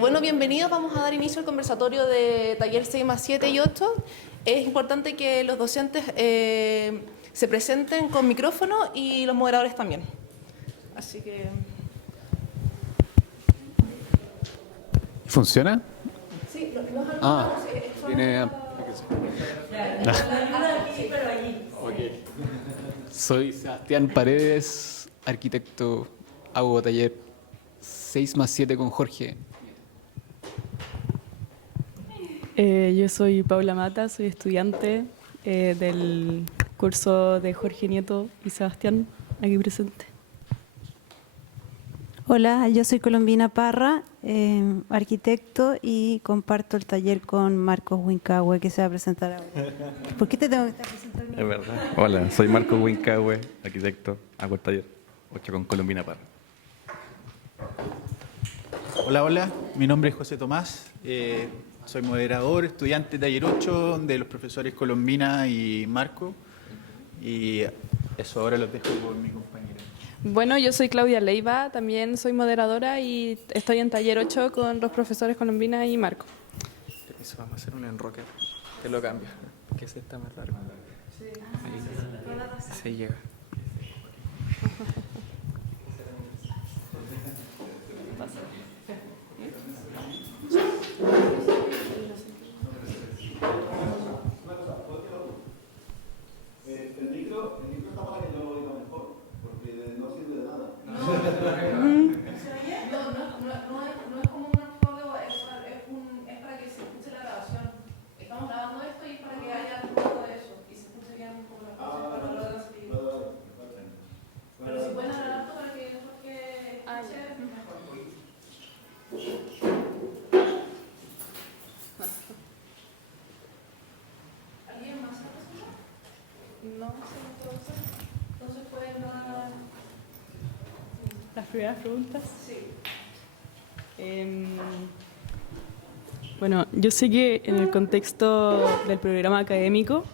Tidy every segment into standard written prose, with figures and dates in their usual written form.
Bueno, bienvenidos. Vamos a dar inicio al conversatorio de taller 6 más 7 y 8. Es importante que los docentes se presenten con micrófono y los moderadores también. Así que... ¿Funciona? Sí, los Ah, tiene... Soy Sebastián Paredes, arquitecto, hago taller 6 más 7 con Jorge. Yo soy Paula Mata, soy estudiante del curso de Jorge Nieto y Sebastián, aquí presente. Hola, yo soy Colombina Parra, arquitecto, y comparto el taller con Marcos Wincahue, que se va a presentar ahora. ¿Por qué te tengo que estar presentando? Es verdad. Hola, soy Marco Wincahue, arquitecto, hago el taller 8 con Colombina Parra. Hola, hola, mi nombre es José Tomás, soy moderador, estudiante de taller 8 de los profesores Colombina y Marco, y eso ahora los dejo con mi compañera. Bueno, yo soy Claudia Leiva, también soy moderadora y estoy en taller 8 con los profesores Colombina y Marco. Eso, vamos a hacer un enroque, que lo cambia, que ese está más largo. Sí. Ahí se llega. El micro está para que yo lo oiga mejor, porque no sirve de nada. No es como un archivo, es para que se escuche la grabación. Estamos grabando esto y es para que haya todo eso y se escuche bien un poco las cosas para lo de salir. Pero si pueden hablar alto para que Jorge escuche mejor. ¿Alguien más ha presentado? No, entonces pueden dar... Las primeras preguntas. Sí. Bueno, yo sé que en el contexto del programa académico,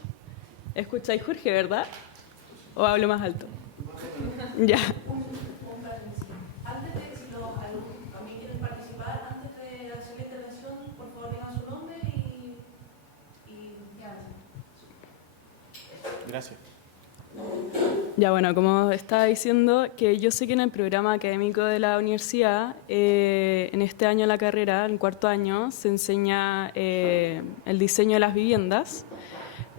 ¿escucháis Jorge, verdad? ¿O hablo más alto? Ya. Antes de, si los alumnos también quieren participar, antes de hacer la intervención, por favor digan su nombre y qué hacen. Gracias. Ya, bueno, como estaba diciendo, que yo sé que en el programa académico de la universidad, en este año de la carrera, en cuarto año, se enseña el diseño de las viviendas,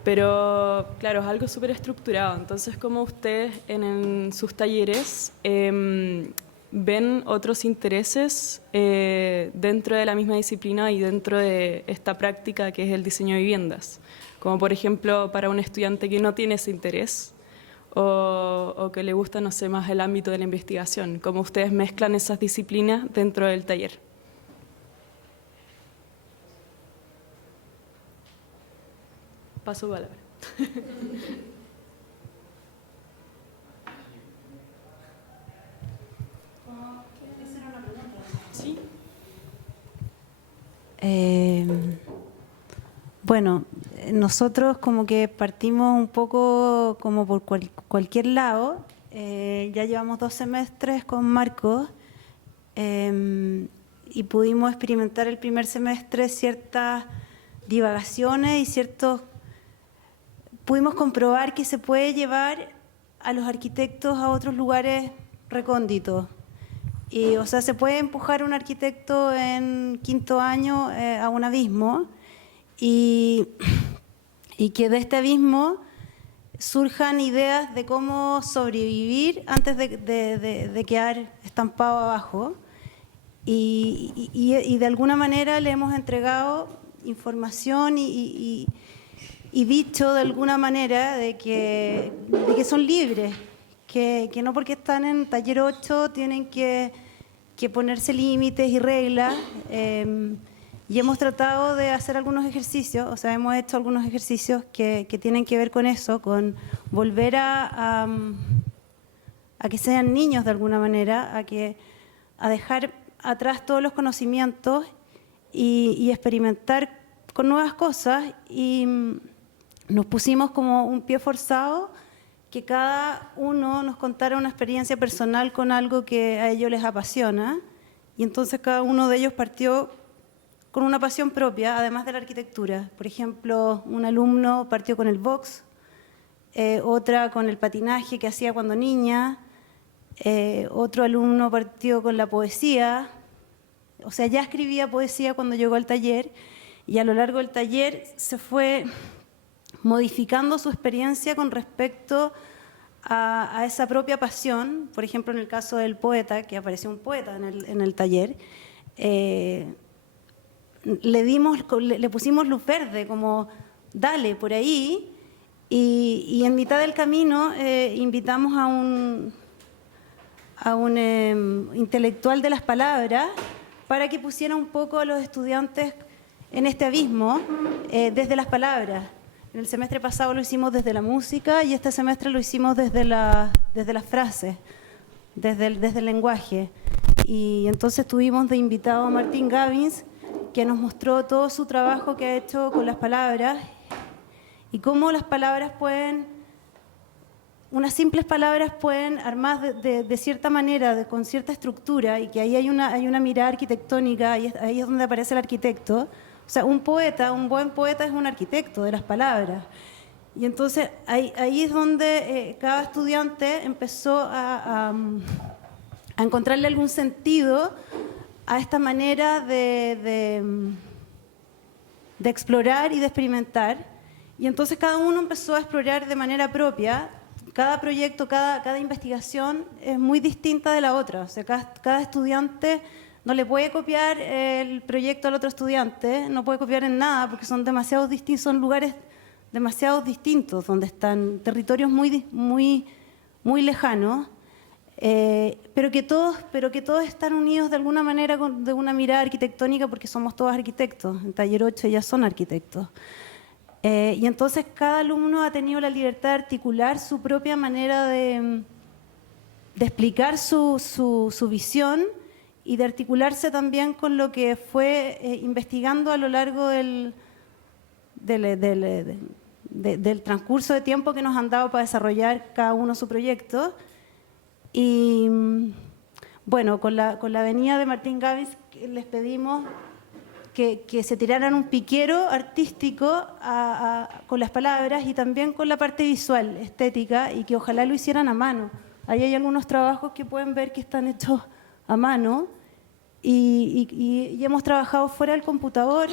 pero claro, es algo súper estructurado. Entonces, ¿cómo ustedes en sus talleres ven otros intereses dentro de la misma disciplina y dentro de esta práctica que es el diseño de viviendas? Como por ejemplo, para un estudiante que no tiene ese interés, o que le gusta, no sé, más el ámbito de la investigación. ¿Cómo ustedes mezclan esas disciplinas dentro del taller? Paso palabra. Sí. Bueno, nosotros como que partimos un poco como por cualquier lado. Ya llevamos 2 semestres con Marcos y pudimos experimentar el primer semestre ciertas divagaciones y pudimos comprobar que se puede llevar a los arquitectos a otros lugares recónditos. Y, o sea, se puede empujar un arquitecto en quinto año a un abismo y que de este abismo surjan ideas de cómo sobrevivir antes de quedar estampado abajo. Y de alguna manera le hemos entregado información y dicho de alguna manera de que son libres, que no porque están en taller 8 tienen que ponerse límites y reglas. Y hemos tratado de hacer algunos ejercicios, o sea, hemos hecho algunos ejercicios que tienen que ver con eso, con volver a que sean niños de alguna manera, a dejar atrás todos los conocimientos y experimentar con nuevas cosas. Y nos pusimos como un pie forzado, que cada uno nos contara una experiencia personal con algo que a ellos les apasiona. Y entonces cada uno de ellos partió con una pasión propia, además de la arquitectura. Por ejemplo, un alumno partió con el box, otra con el patinaje que hacía cuando niña, otro alumno partió con la poesía, o sea, ya escribía poesía cuando llegó al taller, y a lo largo del taller se fue modificando su experiencia con respecto a esa propia pasión. Por ejemplo, en el caso del poeta, que apareció un poeta en el taller, le pusimos luz verde, como dale por ahí, y en mitad del camino invitamos a un intelectual de las palabras para que pusiera un poco a los estudiantes en este abismo desde las palabras. En el semestre pasado lo hicimos desde la música y este semestre lo hicimos desde las frases, desde el lenguaje. Y entonces tuvimos de invitado a Martín Gavins, que nos mostró todo su trabajo que ha hecho con las palabras y cómo las palabras pueden, unas simples palabras pueden armar de cierta manera, con cierta estructura, y que ahí hay una mirada arquitectónica, y ahí es donde aparece el arquitecto. O sea, un buen poeta es un arquitecto de las palabras. Y entonces ahí es donde cada estudiante empezó a encontrarle algún sentido a esta manera de explorar y de experimentar. Y entonces cada uno empezó a explorar de manera propia. Cada proyecto, cada investigación es muy distinta de la otra. O sea, cada estudiante no le puede copiar el proyecto al otro estudiante, no puede copiar en nada porque son demasiado distintos, son lugares demasiado distintos, donde están territorios muy lejanos, pero que todos están unidos de alguna manera de una mirada arquitectónica, porque somos todos arquitectos. En Taller 8 ya son arquitectos. Y entonces cada alumno ha tenido la libertad de articular su propia manera de explicar su visión y de articularse también con lo que fue investigando a lo largo del transcurso de tiempo que nos han dado para desarrollar cada uno su proyecto. Y bueno, con la venida de Martín Gavins les pedimos que se tiraran un piquero artístico con las palabras y también con la parte visual, estética, y que ojalá lo hicieran a mano. Ahí hay algunos trabajos que pueden ver que están hechos a mano y hemos trabajado fuera del computador,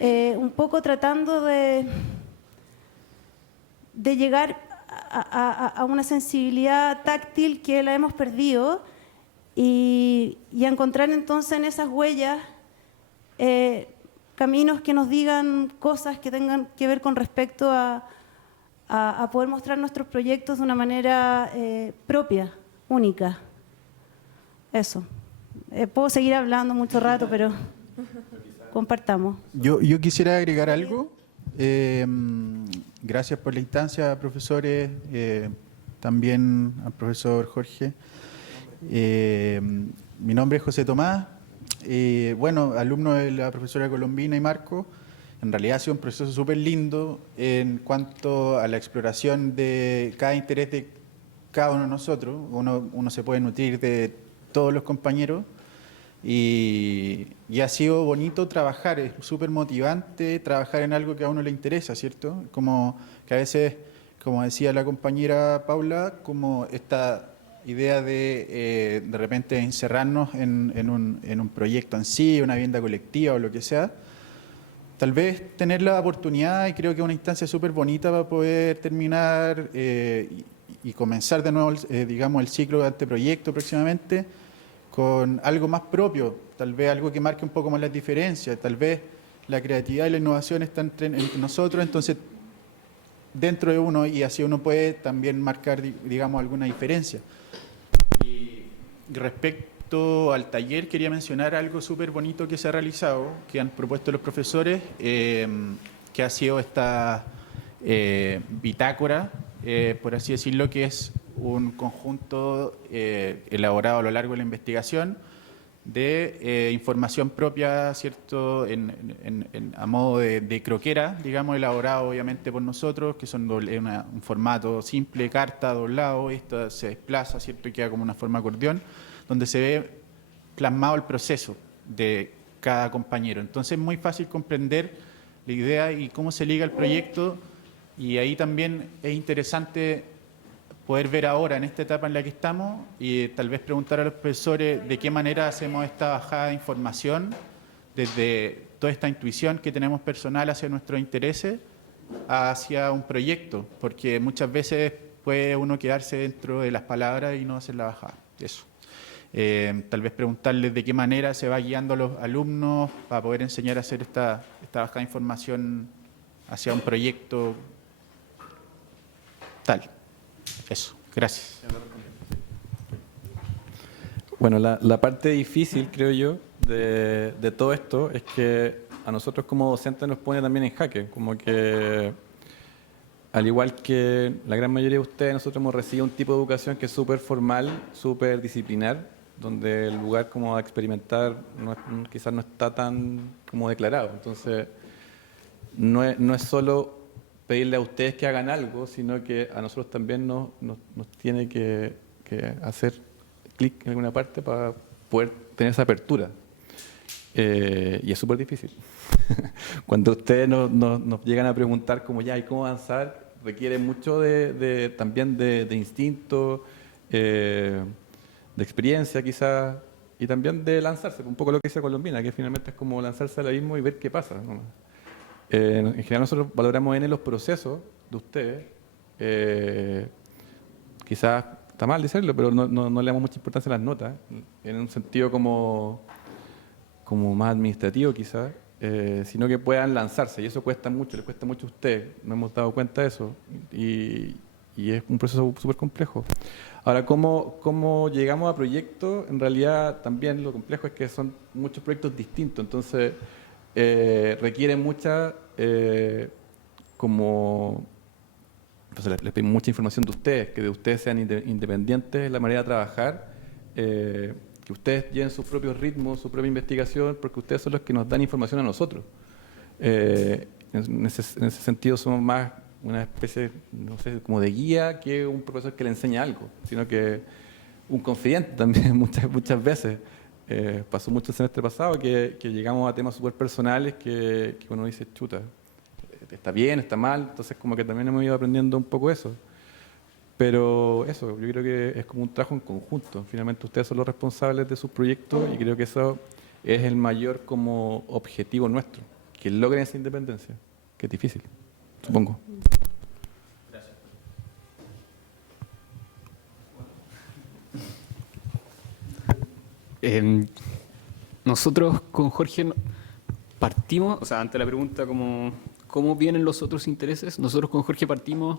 un poco tratando de llegar a una sensibilidad táctil que la hemos perdido y a encontrar entonces en esas huellas caminos que nos digan cosas que tengan que ver con respecto a poder mostrar nuestros proyectos de una manera propia, única. Eso. Puedo seguir hablando mucho rato, pero compartamos. Yo quisiera agregar algo. Gracias por la instancia, profesores, también al profesor Jorge. Mi nombre es José Tomás. Bueno, alumno de la profesora Colombina y Marco. En realidad ha sido un proceso súper lindo en cuanto a la exploración de cada interés de cada uno de nosotros. Uno se puede nutrir de todos los compañeros y ha sido bonito trabajar, es súper motivante trabajar en algo que a uno le interesa, ¿cierto? Como que a veces, como decía la compañera Paula, como esta idea de repente encerrarnos en un proyecto en sí, una vivienda colectiva o lo que sea, tal vez tener la oportunidad, y creo que es una instancia súper bonita para poder terminar y comenzar de nuevo, digamos, el ciclo de anteproyecto próximamente, con algo más propio, tal vez algo que marque un poco más las diferencias, tal vez la creatividad y la innovación están entre nosotros, entonces dentro de uno, y así uno puede también marcar, digamos, alguna diferencia. Y respecto al taller, quería mencionar algo súper bonito que se ha realizado, que han propuesto los profesores, que ha sido esta bitácora, por así decirlo, que es un conjunto elaborado a lo largo de la investigación de información propia, ¿cierto?, a modo de croquera, digamos, elaborado obviamente por nosotros, que son un formato simple, carta, doblado, esto se desplaza, ¿cierto?, y queda como una forma acordeón, donde se ve plasmado el proceso de cada compañero. Entonces es muy fácil comprender la idea y cómo se liga el proyecto, y ahí también es interesante poder ver ahora en esta etapa en la que estamos y tal vez preguntar a los profesores de qué manera hacemos esta bajada de información desde toda esta intuición que tenemos personal hacia nuestros intereses hacia un proyecto, porque muchas veces puede uno quedarse dentro de las palabras y no hacer la bajada. Eso. Tal vez preguntarles de qué manera se va guiando a los alumnos para poder enseñar a hacer esta bajada de información hacia un proyecto tal. Eso, gracias. Bueno, la parte difícil, creo yo, de todo esto es que a nosotros como docentes nos pone también en jaque, como que al igual que la gran mayoría de ustedes, nosotros hemos recibido un tipo de educación que es súper formal, súper disciplinar, donde el lugar como a experimentar quizás no está tan como declarado. Entonces, no es solo pedirle a ustedes que hagan algo, sino que a nosotros también nos tiene que hacer clic en alguna parte para poder tener esa apertura. Y es súper difícil. Cuando ustedes nos llegan a preguntar como ya, ¿y cómo avanzar? Requiere mucho también de instinto, de experiencia quizás, y también de lanzarse, un poco lo que dice Colombina, que finalmente es como lanzarse al abismo y ver qué pasa, ¿no? En general nosotros valoramos en los procesos de ustedes, quizás está mal decirlo, pero no le damos mucha importancia a las notas, en un sentido como más administrativo quizás, sino que puedan lanzarse, y eso cuesta mucho, les cuesta mucho a ustedes, nos hemos dado cuenta de eso, y es un proceso súper complejo. Ahora, ¿cómo llegamos a proyectos? En realidad también lo complejo es que son muchos proyectos distintos, entonces requieren mucha, entonces les pedimos mucha información de ustedes, que de ustedes sean independientes en la manera de trabajar, que ustedes lleven sus propios ritmos, su propia investigación, porque ustedes son los que nos dan información a nosotros. En ese sentido somos más una especie, no sé, como de guía que un profesor que le enseña algo, sino que un confidente también muchas veces. Pasó mucho el semestre pasado que llegamos a temas súper personales que uno dice, chuta, está bien, está mal, entonces como que también hemos ido aprendiendo un poco eso. Pero eso, yo creo que es como un trabajo en conjunto. Finalmente ustedes son los responsables de sus proyectos y creo que eso es el mayor como objetivo nuestro, que logren esa independencia, que es difícil, supongo. Gracias. Nosotros con Jorge partimos, o sea, ante la pregunta ¿cómo vienen los otros intereses? Nosotros con Jorge partimos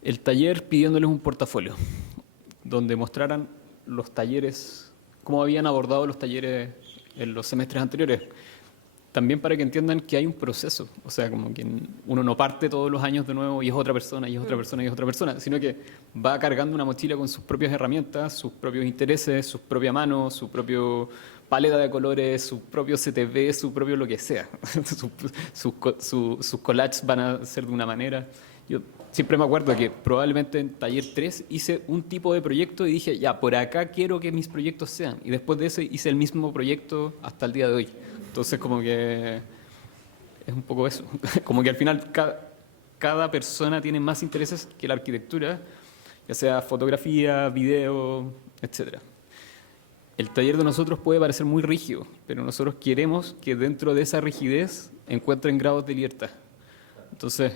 el taller pidiéndoles un portafolio, donde mostraran los talleres, cómo habían abordado los talleres en los semestres anteriores. También para que entiendan que hay un proceso, o sea, como que uno no parte todos los años de nuevo y es otra persona, y es otra persona, y es otra persona, sino que va cargando una mochila con sus propias herramientas, sus propios intereses, su propia mano, su propio paleta de colores, su propio CTV, su propio lo que sea. Sus collages van a ser de una manera. Yo siempre me acuerdo que probablemente en taller 3 hice un tipo de proyecto y dije, ya, por acá quiero que mis proyectos sean. Y después de eso hice el mismo proyecto hasta el día de hoy. Entonces, como que es un poco eso. Como que al final cada persona tiene más intereses que la arquitectura, ya sea fotografía, video, etc. El taller de nosotros puede parecer muy rígido, pero nosotros queremos que dentro de esa rigidez encuentren grados de libertad. Entonces,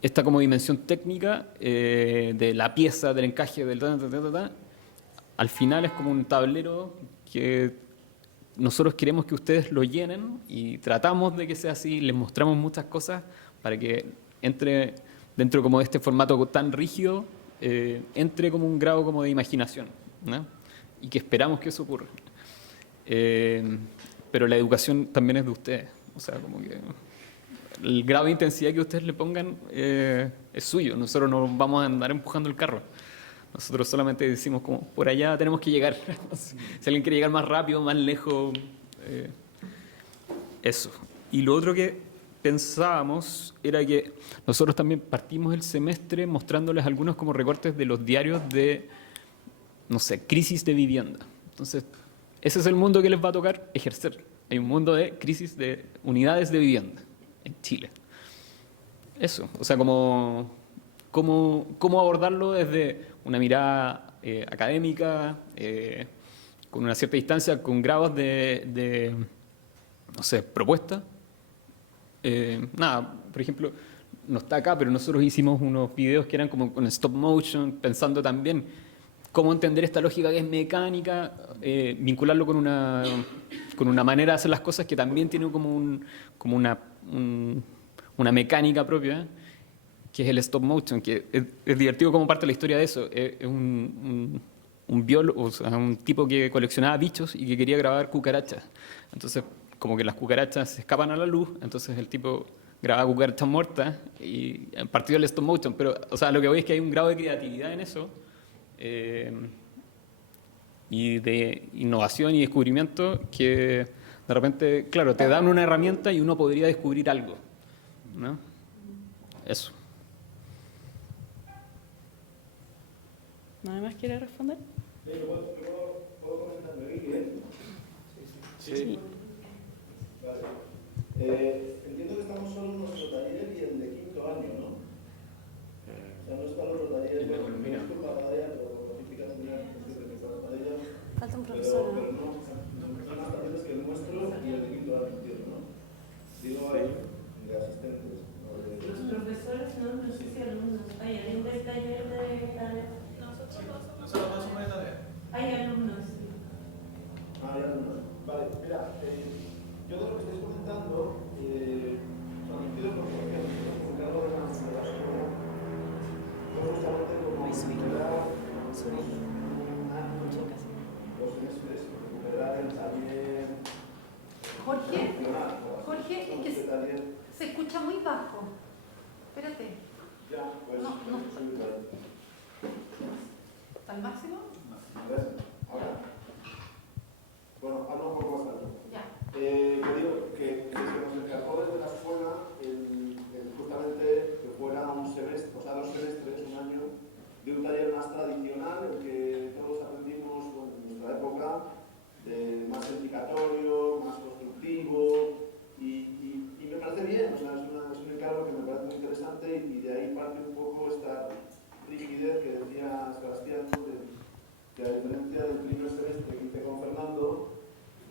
esta como dimensión técnica de la pieza, del encaje, al final es como un tablero que nosotros queremos que ustedes lo llenen y tratamos de que sea así, les mostramos muchas cosas para que entre dentro como de este formato tan rígido, entre como un grado como de imaginación, ¿no? Y que esperamos que eso ocurra. Pero la educación también es de ustedes, o sea, como que el grado de intensidad que ustedes le pongan es suyo, nosotros no vamos a andar empujando el carro. Nosotros solamente decimos como, por allá tenemos que llegar. Si alguien quiere llegar más rápido, más lejos, eso. Y lo otro que pensábamos era que nosotros también partimos el semestre mostrándoles algunos como recortes de los diarios de no sé, crisis de vivienda. Entonces, ese es el mundo que les va a tocar ejercer. Hay un mundo de crisis de unidades de vivienda en Chile. Eso, o sea, cómo abordarlo desde una mirada académica, con una cierta distancia, con grados de no sé, propuesta. Nada, por ejemplo, no está acá, pero nosotros hicimos unos videos que eran como con stop motion, pensando también cómo entender esta lógica que es mecánica, vincularlo con una manera de hacer las cosas que también tiene como una mecánica propia, que es el stop motion, que es divertido como parte de la historia de eso. Es un biólogo, o sea, un tipo que coleccionaba bichos y que quería grabar cucarachas. Entonces, como que las cucarachas se escapan a la luz, entonces el tipo grababa cucarachas muertas y a partir del stop motion. Pero, o sea, lo que voy es que hay un grado de creatividad en eso, y de innovación y descubrimiento que de repente, claro, te dan una herramienta y uno podría descubrir algo, ¿no? Eso. ¿Nadie más quiere responder? ¿Puedo comentar? ¿Me oís bien? Sí. Vale. Entiendo que estamos solo en nuestro taller y el de quinto año, ¿no? O sea, no están los talleres de economía. Disculpa, Gadea, pero la física general, no sé qué pasa para ella. Falta un profesor. Pero no, son más talleres que el nuestro y el de quinto año, entiendo, ¿no? Digo, de asistentes. Los profesores, no sé si alumnos. Hay alumnos de taller de tarea. Nosotros no somos de tarea. Hay alumnos, sí. Hay alumnos. Vale, mira, yo de lo que estáis comentando, coincido con lo que me encargo de la escuela. Yo justamente como recuperar un año, 2 semestres, recuperar el taller. Jorge, es que se escucha muy bajo. Espérate. Ya, pues. No. ¿Está al máximo? ¿Ves? Ahora. Bueno, hablo un poco más alto. Ya. Que digo que se nos encargó desde la escuela justamente que fuera un semestre, o sea, 2 semestres, un año, de un taller más tradicional, en que todos aprendimos, bueno, en nuestra época, más edificatorio, más constructivo, y me parece bien, o sea, es un encargo que me parece muy interesante y de ahí parte un poco esta rigidez que decía Sebastián, ¿no? Que a diferencia del primer semestre que hice con Fernando,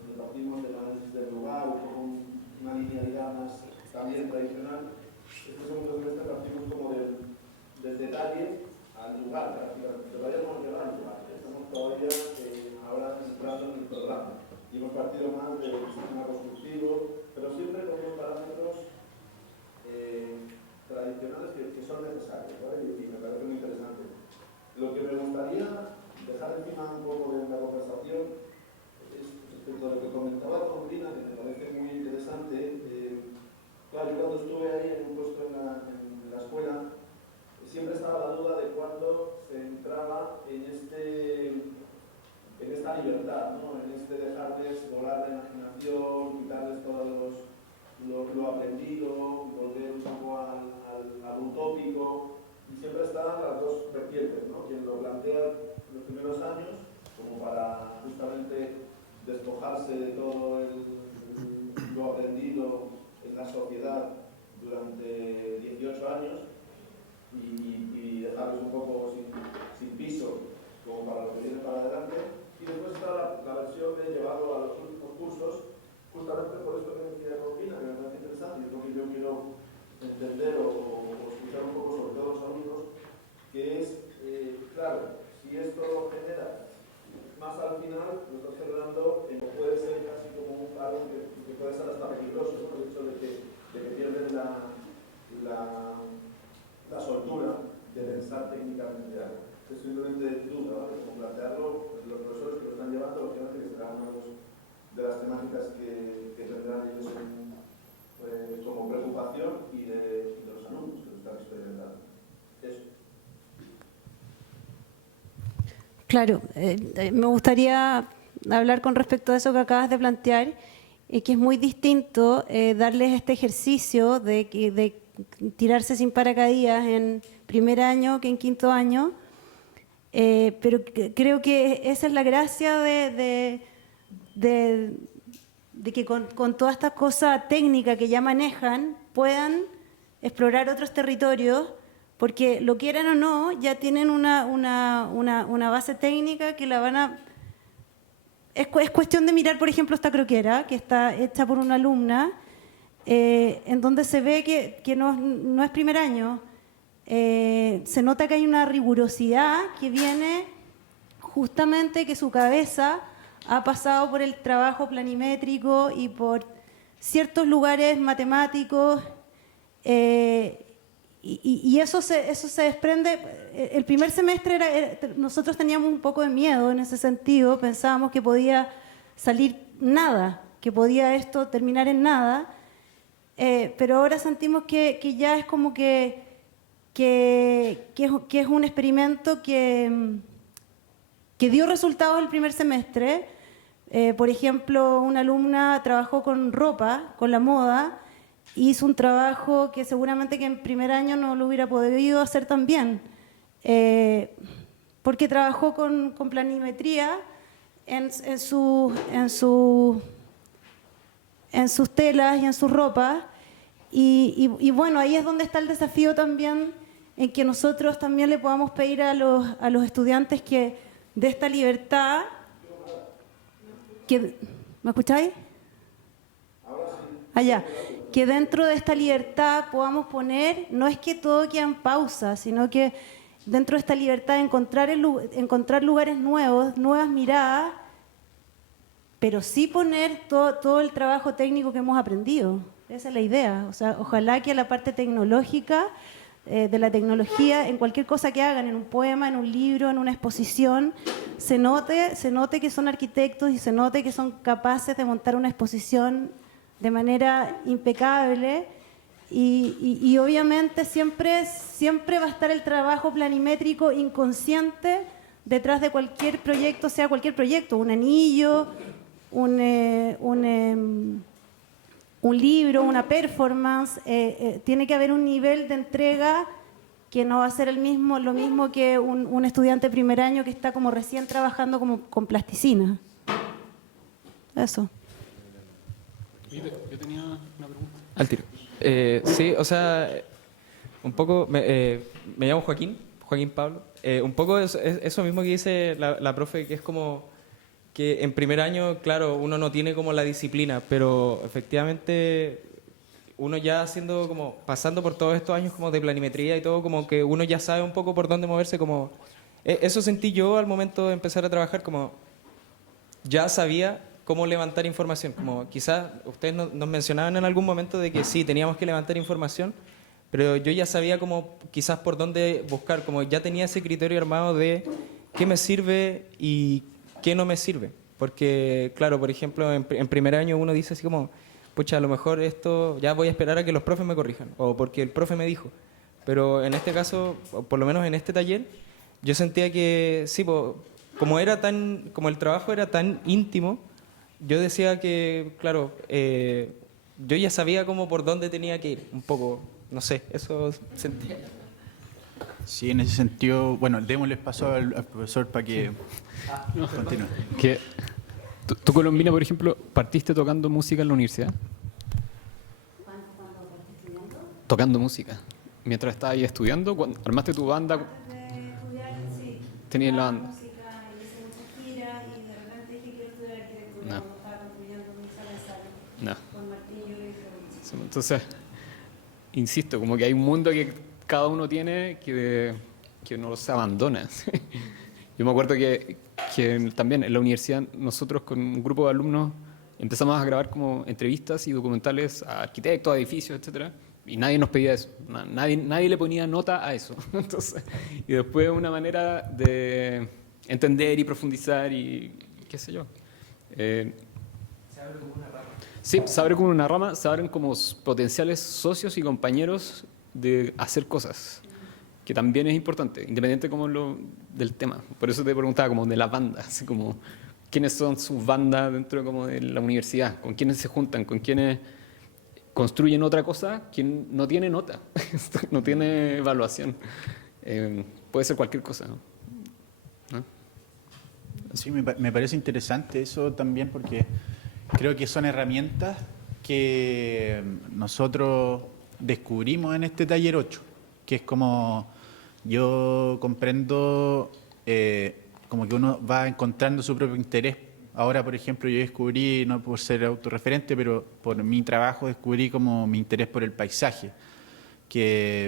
donde partimos del análisis del lugar o con una linealidad más también tradicional, este segundo semestre partimos como del detalle al lugar, prácticamente. Todavía no hemos llegado al lugar, estamos todavía ahora entrando en el programa. Y hemos partido más del sistema constructivo, pero siempre con unos parámetros tradicionales que son necesarios, ¿vale? Y me parece muy interesante. Lo que me gustaría dejar encima un poco de la conversación es respecto a lo que comentaba Tombrina, que me parece muy interesante. Claro, yo cuando estuve ahí en un puesto en la escuela, siempre estaba la duda de cuándo se entraba en esta libertad, ¿no? En este dejarles volar la imaginación, quitarles todo lo aprendido, volver un poco al utópico. Y siempre están las dos vertientes, ¿no? Quien lo plantea en los primeros años, como para justamente despojarse de todo lo aprendido en la sociedad durante 18 años y dejarlos un poco sin piso, como para lo que viene para adelante. Y después está la versión de llevarlo a los últimos cursos, justamente por esto que decía Corina, que me parece interesante, y es lo que yo quiero entender o escuchar un poco sobre todo los alumnos, que es, claro, si esto genera más al final, lo estás generando, puede ser casi como algo que puede ser hasta peligroso, ¿no? El hecho de que pierden la soltura de pensar técnicamente algo. Es simplemente duda, ¿vale? Como plantearlo, pues, los profesores que lo están llevando, lógicamente que será una de las temáticas que tendrán ellos como preocupación y de los alumnos que lo están experimentando. Eso. Claro, me gustaría hablar con respecto a eso que acabas de plantear, que es muy distinto darles este ejercicio de tirarse sin paracaídas en primer año que en quinto año, Pero creo que esa es la gracia de que con toda esta cosa técnica que ya manejan puedan explorar otros territorios, porque lo quieran o no, ya tienen una base técnica que la van a... Es cuestión de mirar, por ejemplo, esta croquera, que está hecha por una alumna, en donde se ve que no es primer año. Se nota que hay una rigurosidad que viene justamente que su cabeza ha pasado por el trabajo planimétrico y por ciertos lugares matemáticos, y eso se desprende. El primer semestre nosotros teníamos un poco de miedo en ese sentido, pensábamos que podía salir nada, que podía esto terminar en nada, pero ahora sentimos que ya es como que es un experimento que dio resultados el primer semestre. Por ejemplo, una alumna trabajó con ropa, con la moda, hizo un trabajo que seguramente que en primer año no lo hubiera podido hacer tan bien, porque trabajó con planimetría en sus telas y en sus ropas, y bueno, ahí es donde está el desafío también, en que nosotros también le podamos pedir a los estudiantes que de esta libertad, ¿me escucháis? Allá. Que dentro de esta libertad podamos poner, no es que todo quede en pausa, sino que dentro de esta libertad encontrar lugares nuevos, nuevas miradas, pero sí poner todo el trabajo técnico que hemos aprendido. Esa es la idea. O sea, ojalá que la parte tecnológica, de la tecnología, en cualquier cosa que hagan, en un poema, en un libro, en una exposición, se note que son arquitectos y se note que son capaces de montar una exposición de manera impecable, y obviamente siempre va a estar el trabajo planimétrico inconsciente detrás de cualquier proyecto, sea cualquier proyecto, un anillo, un libro, una performance. Tiene que haber un nivel de entrega que no va a ser lo mismo que un estudiante de primer año que está como recién trabajando como con plasticina. Eso. Yo tenía una pregunta. Al tiro. Sí, o sea, un poco, me llamo Joaquín Pablo. Un poco eso mismo que dice la profe, que es como que en primer año, claro, uno no tiene como la disciplina, pero efectivamente uno ya pasando por todos estos años como de planimetría y todo, como que uno ya sabe un poco por dónde moverse, como eso sentí yo al momento de empezar a trabajar, como ya sabía cómo levantar información. Como quizás ustedes nos mencionaban en algún momento de que sí, teníamos que levantar información, pero yo ya sabía como quizás por dónde buscar, como ya tenía ese criterio armado de qué me sirve y qué no me sirve. Porque, claro, por ejemplo, en primer año uno dice así como, pucha, a lo mejor esto ya voy a esperar a que los profes me corrijan, o porque el profe me dijo. Pero en este caso, por lo menos en este taller, yo sentía que sí, como el trabajo era tan íntimo, yo decía que, claro, yo ya sabía como por dónde tenía que ir, un poco, no sé, eso sentía. Sí, en ese sentido, bueno, démosle paso al profesor para que continúe. Que tú, Colombina, por ejemplo, partiste tocando música en la universidad. ¿Cuándo partiste estudiando? Tocando música. Mientras estabas ahí estudiando, armaste tu banda. Antes de estudiar, sí. Tenías la banda. Música, hice muchas giras y de repente dije quiero estudiar arquitectura No. cuando estaba construyendo mi sala de ensayo No. con martillo y ferrugem. Entonces, insisto, como que hay un mundo que cada uno tiene que no se abandona. Yo me acuerdo que también en la universidad nosotros con un grupo de alumnos empezamos a grabar como entrevistas y documentales a arquitectos, a edificios, etcétera, y nadie nos pedía eso, nadie le ponía nota a eso. Entonces, y después una manera de entender y profundizar y qué sé yo. Se abre como una rama. Sí, se abre como una rama, se abren como potenciales socios y compañeros de hacer cosas, que también es importante, independiente como del tema. Por eso te preguntaba como de las bandas, así como quiénes son sus bandas dentro como de la universidad, con quiénes se juntan, con quiénes construyen otra cosa, quien no tiene nota, no tiene evaluación. Puede ser cualquier cosa, ¿no? Sí, me parece interesante eso también porque creo que son herramientas que nosotros descubrimos en este taller 8, que es como yo comprendo como que uno va encontrando su propio interés. Ahora, por ejemplo, yo descubrí, no por ser autorreferente, pero por mi trabajo descubrí como mi interés por el paisaje,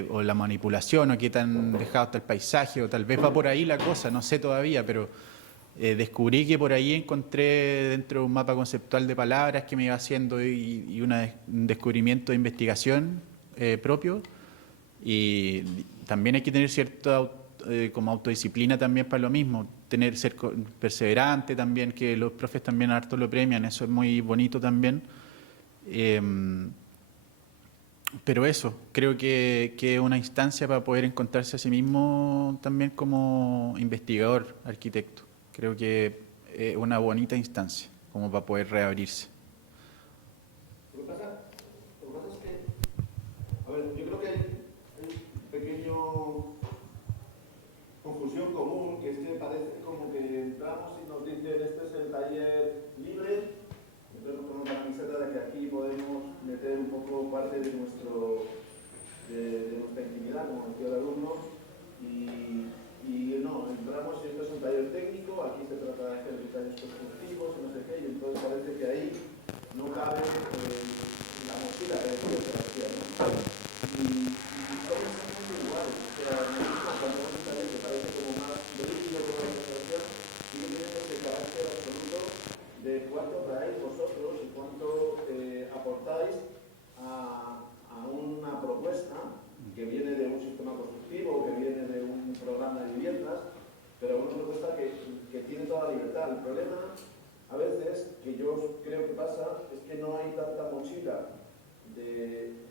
o la manipulación, o qué tan dejado está el paisaje, o tal vez va por ahí la cosa, no sé todavía, pero descubrí que por ahí encontré dentro de un mapa conceptual de palabras que me iba haciendo y un descubrimiento de investigación propio. Y también hay que tener cierta como autodisciplina también para lo mismo, ser perseverante también, que los profes también harto lo premian, eso es muy bonito también. Pero eso, creo que es una instancia para poder encontrarse a sí mismo también como investigador, arquitecto. Creo que es una bonita instancia como para poder reabrirse. Lo que pasa es que, a ver, yo creo que hay un pequeño confusión común, que es que parece como que entramos y nos dicen este es el taller libre, entonces nos ponemos la camiseta de que aquí podemos meter un poco parte de nuestra intimidad como gestión de alumnos y no, entramos y esto es un taller técnico, aquí se trata de hacer detalles constructivos y no sé qué, y entonces parece que ahí no cabe la mochila que decía Sebastián, ¿no? Y todos somos iguales, o sea, cuando un taller que parece como más rígido como la Sebastián, sigue teniendo ese carácter absoluto de cuánto traéis vosotros y cuánto aportáis a una propuesta que viene de un sistema constructivo, que viene de un programa de viviendas, pero una propuesta que tiene toda la libertad. El problema, a veces, que yo creo que pasa, es que no hay tanta mochila de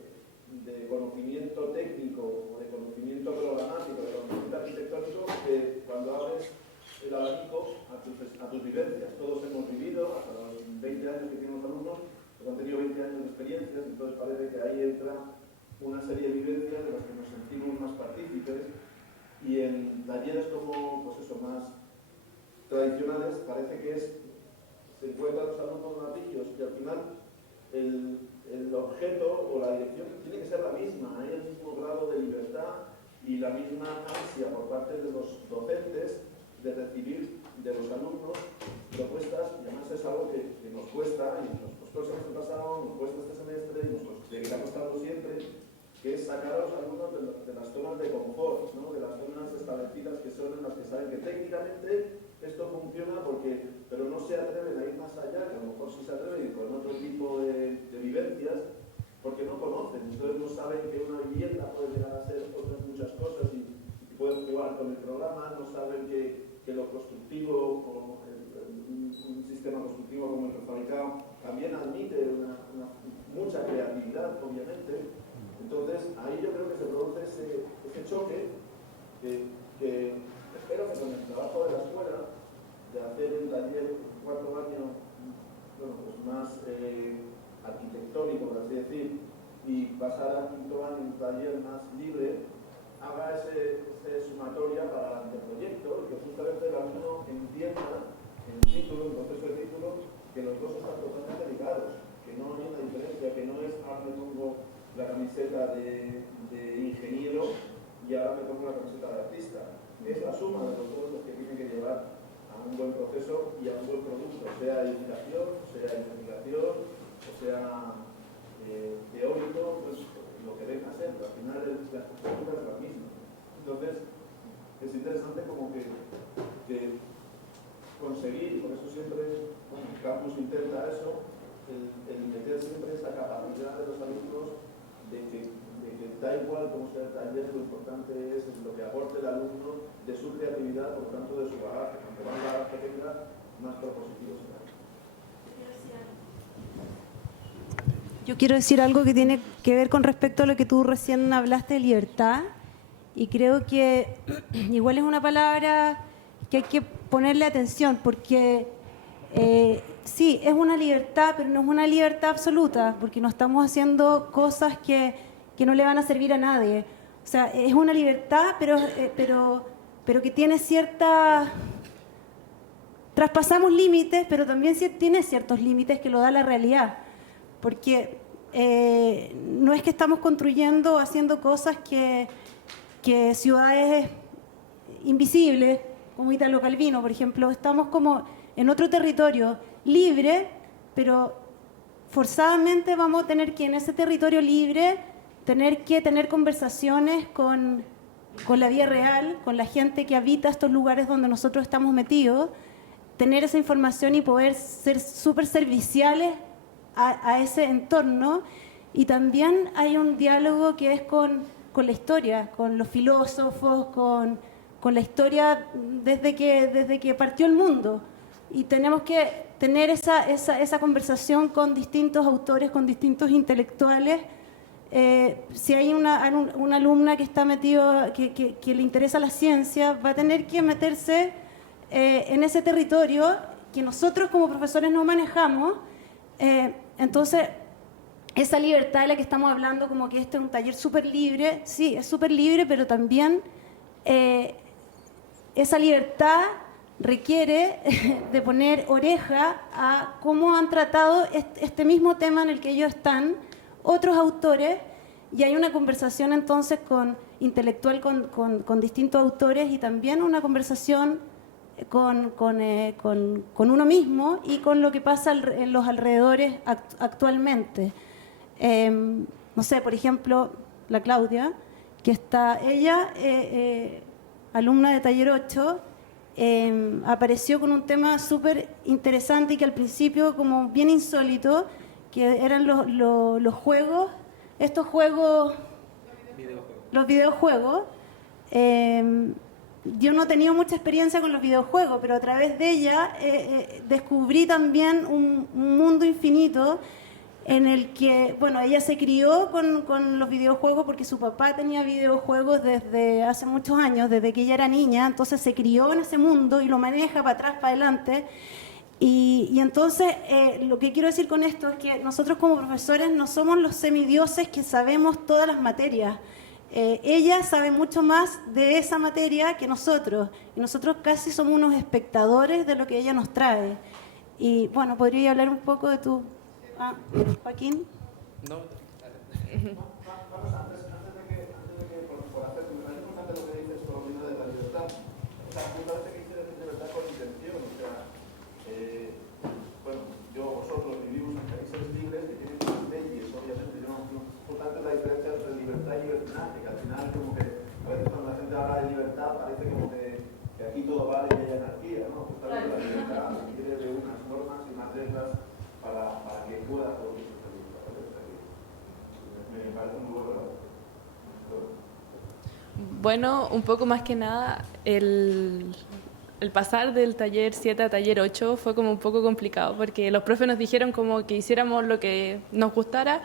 conocimiento técnico, o de conocimiento programático, de conocimiento arquitectónico, que cuando abres el abanico a tus vivencias. Todos hemos vivido, hasta los 20 años que tienen los alumnos, pues han tenido 20 años de experiencias, entonces parece que ahí entra una serie de vivencias de las que nos sentimos más partícipes, y en talleres como, pues eso, más tradicionales, parece que se encuentran los alumnos natillos y al final el objeto o la dirección tiene que ser la misma, hay el mismo grado de libertad y la misma ansia por parte de los docentes de recibir de los alumnos propuestas, y además es algo que nos cuesta, y nos costó el semestre pasado, nos cuesta este semestre y nos seguirá costando siempre, que es sacar a los alumnos de las zonas de confort, ¿no? De las zonas establecidas que son en las que saben que técnicamente esto funciona, pero no se atreven a ir más allá, que a lo mejor sí se atreven con otro tipo de vivencias, porque no conocen, entonces no saben que una vivienda puede llegar a ser otras muchas cosas y pueden jugar con el programa, no saben que lo constructivo o un sistema constructivo como el prefabricado también admite mucha creatividad, obviamente. Entonces, ahí yo creo que se produce ese choque que espero que con el trabajo de la escuela, de hacer un taller cuarto año, bueno, pues más arquitectónico, por así decir, y pasar al quinto año un taller más libre, haga ese sumatoria para el anteproyecto, y que justamente el alumno entienda en el título, en el proceso de título, que los dos están totalmente ligados, que no hay una diferencia, que no es ahora me pongo la camiseta de ingeniero y ahora me pongo la camiseta de artista. Es la suma de los dos los que tienen que llevar a un buen proceso y a un buen producto, sea edificación, sea investigación, o sea teórico, pues, lo que venga a ser, pero al final la estructura es la misma. Entonces, es interesante como que conseguir, y por eso siempre Campus intenta eso, el meter siempre esa capacidad de los alumnos de que da igual cómo sea el taller, lo importante es lo que aporte el alumno de su creatividad, por lo tanto de su bagaje. Cuanto más bagaje tenga, más propositivo será. Yo quiero decir algo que tiene que ver con respecto a lo que tú recién hablaste de libertad, y creo que igual es una palabra que hay que ponerle atención, porque sí, es una libertad, pero no es una libertad absoluta, porque no estamos haciendo cosas que no le van a servir a nadie. O sea, es una libertad, pero que tiene cierta traspasamos límites, pero también tiene ciertos límites que lo da la realidad, porque no es que estamos construyendo, haciendo cosas que ciudades invisibles, como Italo Calvino, por ejemplo, estamos como en otro territorio libre, pero forzadamente vamos a tener que en ese territorio libre tener que tener conversaciones con la vida real, con la gente que habita estos lugares donde nosotros estamos metidos, tener esa información y poder ser súper serviciales a ese entorno. Y también hay un diálogo que es con la historia, con los filósofos, con la historia desde que partió el mundo. Y tenemos que tener esa conversación con distintos autores, con distintos intelectuales. Si hay una alumna que está metido, que le interesa la ciencia, va a tener que meterse en ese territorio que nosotros como profesores no manejamos. Entonces, esa libertad de la que estamos hablando, como que este es un taller súper libre, sí, es súper libre, pero también esa libertad requiere de poner oreja a cómo han tratado este mismo tema en el que ellos están otros autores, y hay una conversación entonces intelectual con distintos autores, y también una conversación con uno mismo y con lo que pasa en los alrededores actualmente. No sé, por ejemplo, la Claudia, que está, ella, alumna de Taller 8, apareció con un tema súper interesante y que al principio como bien insólito, que eran los juegos, estos juegos, los videojuegos. Yo no he tenido mucha experiencia con los videojuegos, pero a través de ella descubrí también un mundo infinito en el que, bueno, ella se crió con los videojuegos porque su papá tenía videojuegos desde hace muchos años, desde que ella era niña, entonces se crió en ese mundo y lo maneja para atrás, para adelante. Y entonces, lo que quiero decir con esto es que nosotros como profesores no somos los semidioses que sabemos todas las materias. Ella sabe mucho más de esa materia que nosotros, y nosotros casi somos unos espectadores de lo que ella nos trae. Y bueno, ¿podría hablar un poco de tu... Joaquín? No. Vamos, antes de que por hacer, me parece importante lo que dices por lo menos de la libertad. O sea, me parece que dices libertad con intención. O sea, bueno, vosotros vivimos en países libres que tienen unas leyes, obviamente. Por tanto, la diferencia entre libertad y libertinaje, que al final, como que a veces cuando la gente habla de libertad, parece como que aquí todo vale y hay anarquía, ¿no? Justamente la libertad requiere de unas normas y unas reglas para que pueda producirse esta libertad. Me parece muy bueno. Bueno, un poco más que nada, el pasar del taller 7 a taller 8 fue como un poco complicado, porque los profes nos dijeron como que hiciéramos lo que nos gustara,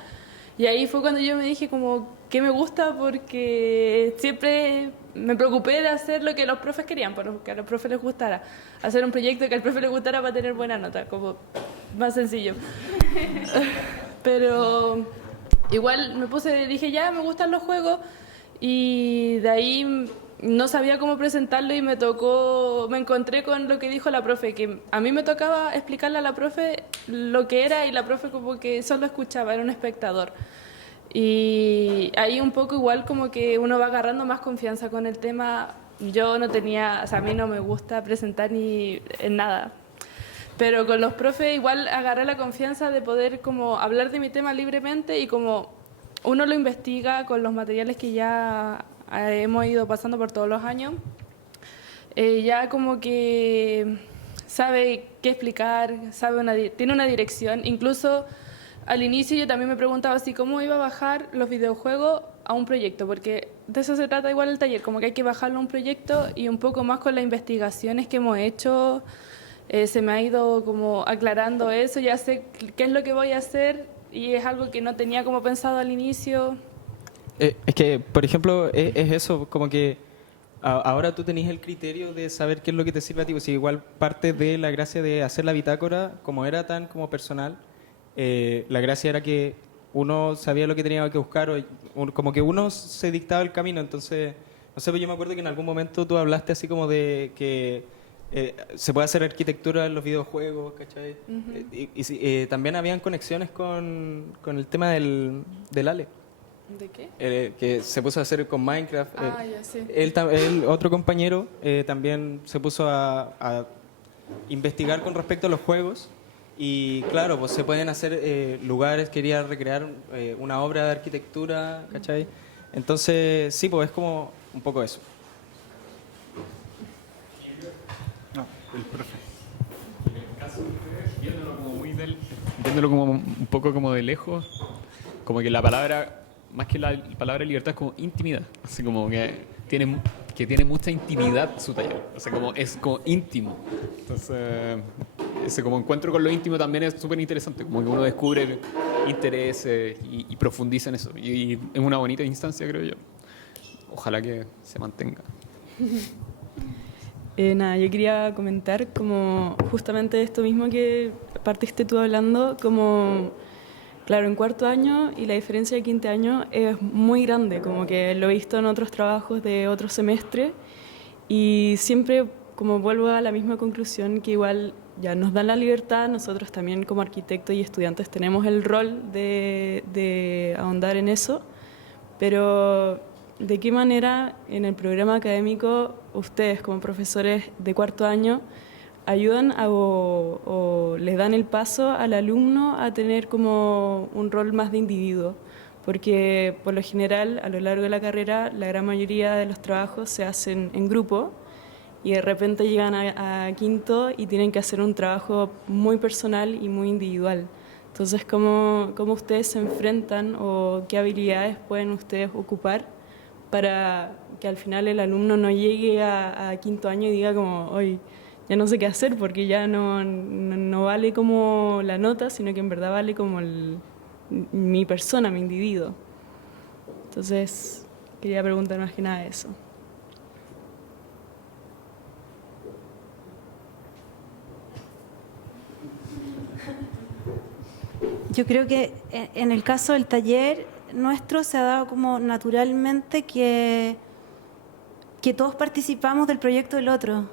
y ahí fue cuando yo me dije como que me gusta, porque siempre me preocupé de hacer lo que los profes querían, porque a los profes les gustara, hacer un proyecto que al profe les gustara para tener buena nota, como más sencillo. Pero igual dije ya, me gustan los juegos, y de ahí no sabía cómo presentarlo y me encontré con lo que dijo la profe, que a mí me tocaba explicarle a la profe lo que era, y la profe como que solo escuchaba, era un espectador. Y ahí un poco igual como que uno va agarrando más confianza con el tema. Yo no tenía, o sea, a mí no me gusta presentar ni en nada, pero con los profes igual agarré la confianza de poder como hablar de mi tema libremente, y como uno lo investiga con los materiales que ya hemos ido pasando por todos los años, ya como que sabe qué explicar, tiene una dirección. Incluso al inicio yo también me preguntaba así cómo iba a bajar los videojuegos a un proyecto, porque de eso se trata igual el taller, como que hay que bajarlo a un proyecto, y un poco más con las investigaciones que hemos hecho, se me ha ido como aclarando eso, ya sé qué es lo que voy a hacer, y es algo que no tenía como pensado al inicio. Es que, por ejemplo, es eso, como que ahora tú tenés el criterio de saber qué es lo que te sirve a ti. Pues igual parte de la gracia de hacer la bitácora, como era tan como personal, la gracia era que uno sabía lo que tenía que buscar, como que uno se dictaba el camino. Entonces, no sé, pues yo me acuerdo que en algún momento tú hablaste así como de que se puede hacer arquitectura en los videojuegos, ¿cachai? También habían conexiones con el tema del Ale. ¿De qué? Que se puso a hacer con Minecraft. Ya sé. Otro compañero también se puso a investigar con respecto a los juegos y claro, pues se pueden hacer lugares, quería recrear una obra de arquitectura, ¿cachai? Entonces, sí, pues es como un poco eso. No, el profe. Viéndolo como un poco como de lejos, como que la palabra, más que la palabra libertad, es como intimidad. Así como que tiene mucha intimidad su taller. O sea, como es como íntimo. Entonces, ese como encuentro con lo íntimo también es súper interesante. Como que uno descubre intereses y profundiza en eso. Y es una bonita instancia, creo yo. Ojalá que se mantenga. Nada, yo quería comentar como justamente esto mismo que partiste tú hablando, como, claro, en cuarto año y la diferencia de quinto año es muy grande, como que lo he visto en otros trabajos de otro semestre y siempre como vuelvo a la misma conclusión que igual ya nos dan la libertad, nosotros también como arquitectos y estudiantes tenemos el rol de ahondar en eso, pero ¿de qué manera en el programa académico ustedes como profesores de cuarto año ayudan o les dan el paso al alumno a tener como un rol más de individuo? Porque por lo general a lo largo de la carrera la gran mayoría de los trabajos se hacen en grupo y de repente llegan a quinto y tienen que hacer un trabajo muy personal y muy individual. Entonces, ¿cómo ustedes se enfrentan o qué habilidades pueden ustedes ocupar para que al final el alumno no llegue a quinto año y diga como, hoy ya no sé qué hacer porque ya no vale como la nota, sino que en verdad vale como mi persona, mi individuo? Entonces, quería preguntar más que nada eso. Yo creo que en el caso del taller nuestro se ha dado como naturalmente que todos participamos del proyecto del otro,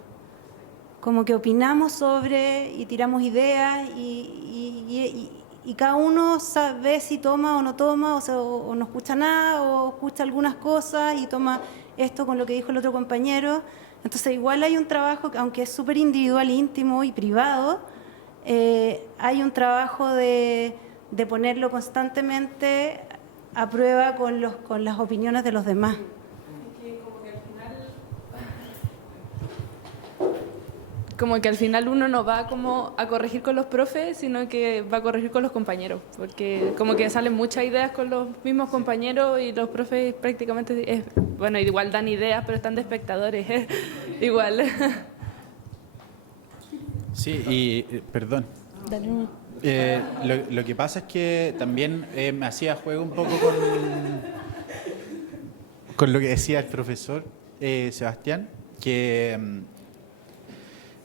como que opinamos sobre y tiramos ideas y cada uno sabe si toma o no toma, o no escucha nada o escucha algunas cosas y toma esto con lo que dijo el otro compañero. Entonces igual hay un trabajo, aunque es súper individual, íntimo y privado, hay un trabajo de ponerlo constantemente a prueba con las opiniones de los demás. Como que al final uno no va como a corregir con los profes, sino que va a corregir con los compañeros, porque como que salen muchas ideas con los mismos compañeros y los profes prácticamente, bueno, igual dan ideas, pero están de espectadores, igual. Sí, y perdón. Lo que pasa es que también me hacía juego un poco con lo que decía el profesor Sebastián, que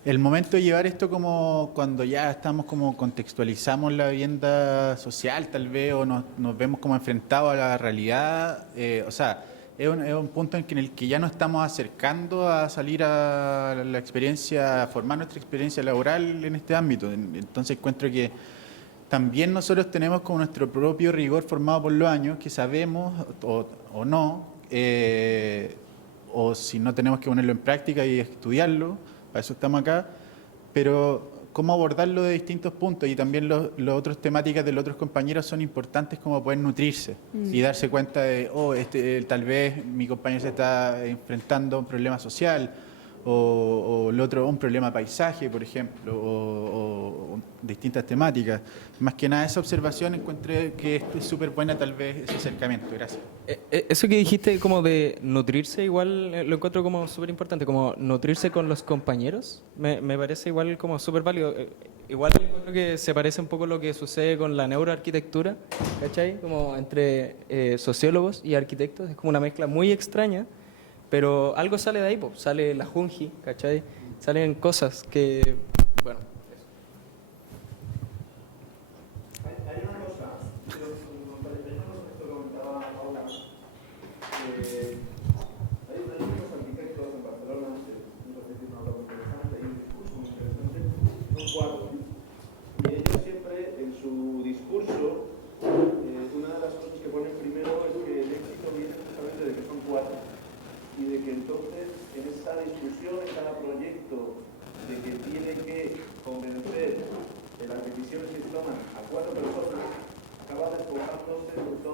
el momento de llevar esto como cuando ya estamos como contextualizamos la vivienda social tal vez o nos vemos como enfrentados a la realidad, o sea, es un punto en el que ya nos estamos acercando a salir a la experiencia, a formar nuestra experiencia laboral en este ámbito. Entonces encuentro que también nosotros tenemos como nuestro propio rigor formado por los años, que sabemos o no, o si no tenemos que ponerlo en práctica y estudiarlo, para eso estamos acá, pero cómo abordarlo de distintos puntos y también los otros temáticas de los otros compañeros son importantes como poder nutrirse y darse cuenta de, tal vez mi compañero se está enfrentando a un problema social o el otro un problema paisaje, por ejemplo, o distintas temáticas. Más que nada esa observación encontré que es súper buena tal vez ese acercamiento. Gracias. Eso que dijiste como de nutrirse, igual lo encuentro como súper importante, como nutrirse con los compañeros, me parece igual como súper válido. Igual encuentro que se parece un poco lo que sucede con la neuroarquitectura, ¿cachai? Como entre sociólogos y arquitectos, es como una mezcla muy extraña, pero algo sale de ahí, pues, sale la Junji, ¿cachai? Salen cosas que, bueno... Hay una cosa, pero complementando esto que comentaba Paula, hay unos arquitectos en Barcelona, un proyecto interesante,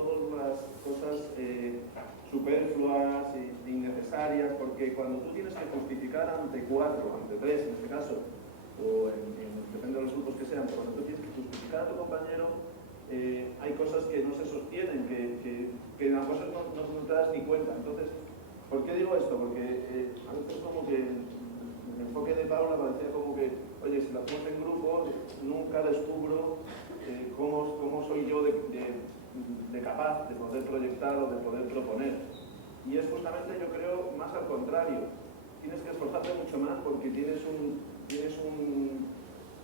todas las cosas superfluas e innecesarias, porque cuando tú tienes que justificar ante 4, ante 3 en este caso, o depende de los grupos que sean, pero cuando tú tienes que justificar a tu compañero, hay cosas que no se sostienen, que en las cosas no te das ni cuenta. Entonces, ¿por qué digo esto? Porque a veces como que el enfoque de Paula parecía como que, oye, si lo hacemos en grupo, nunca descubro cómo soy yo de capaz de poder proyectar o de poder proponer. Y es justamente, yo creo, más al contrario. Tienes que esforzarte mucho más porque tienes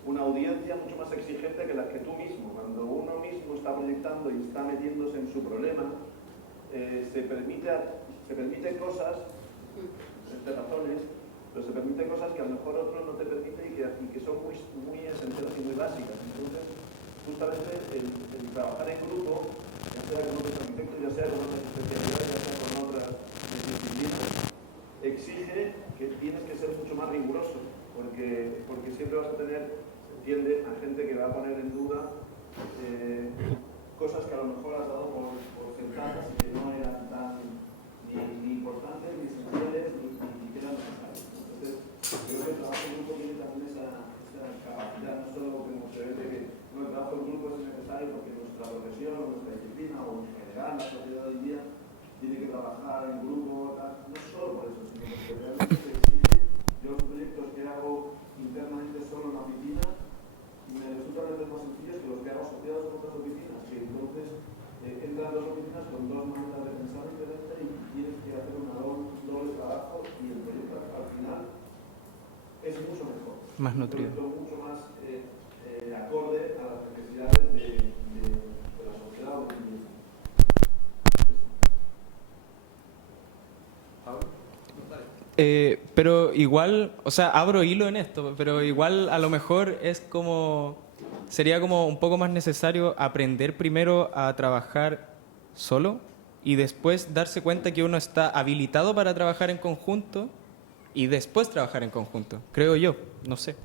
una audiencia mucho más exigente que la que tú mismo. Cuando uno mismo está proyectando y está metiéndose en su problema, se permiten cosas, entre razones, pero se permiten cosas que a lo mejor otro no te permite y que son muy esenciales y muy básicas. Entonces, justamente el trabajar en grupo, ya sea con otros arquitectos, ya sea con otras especialidades, ya sea con otras disciplinas, exige que tienes que ser mucho más riguroso, porque siempre vas a tener, se entiende, a gente que va a poner en duda cosas que a lo mejor has dado por sentadas y que no eran tan ni importantes, ni esenciales, ni siquiera necesarias. Entonces, creo que el trabajo en grupo tiene también esa capacidad, no solo como se ve de que el trabajo en grupo es necesario porque nuestra profesión, o nuestra disciplina, o en general la sociedad hoy en día, tiene que trabajar en grupo, no solo por eso, sino porque realmente se exige. Yo los proyectos que hago internamente solo en la oficina me resultan a veces más sencillos que los que hago asociados con otras oficinas, que entonces entran dos oficinas con dos maneras de pensar diferentes y tienes que hacer un doble trabajo y el proyecto al final es mucho mejor. Más nutrido. Mucho más acorde a las necesidades de la sociedad hoy en día. Pero igual, o sea, abro hilo en esto, pero igual a lo mejor sería como un poco más necesario aprender primero a trabajar solo y después darse cuenta que uno está habilitado para trabajar en conjunto y después trabajar en conjunto, creo yo, no sé.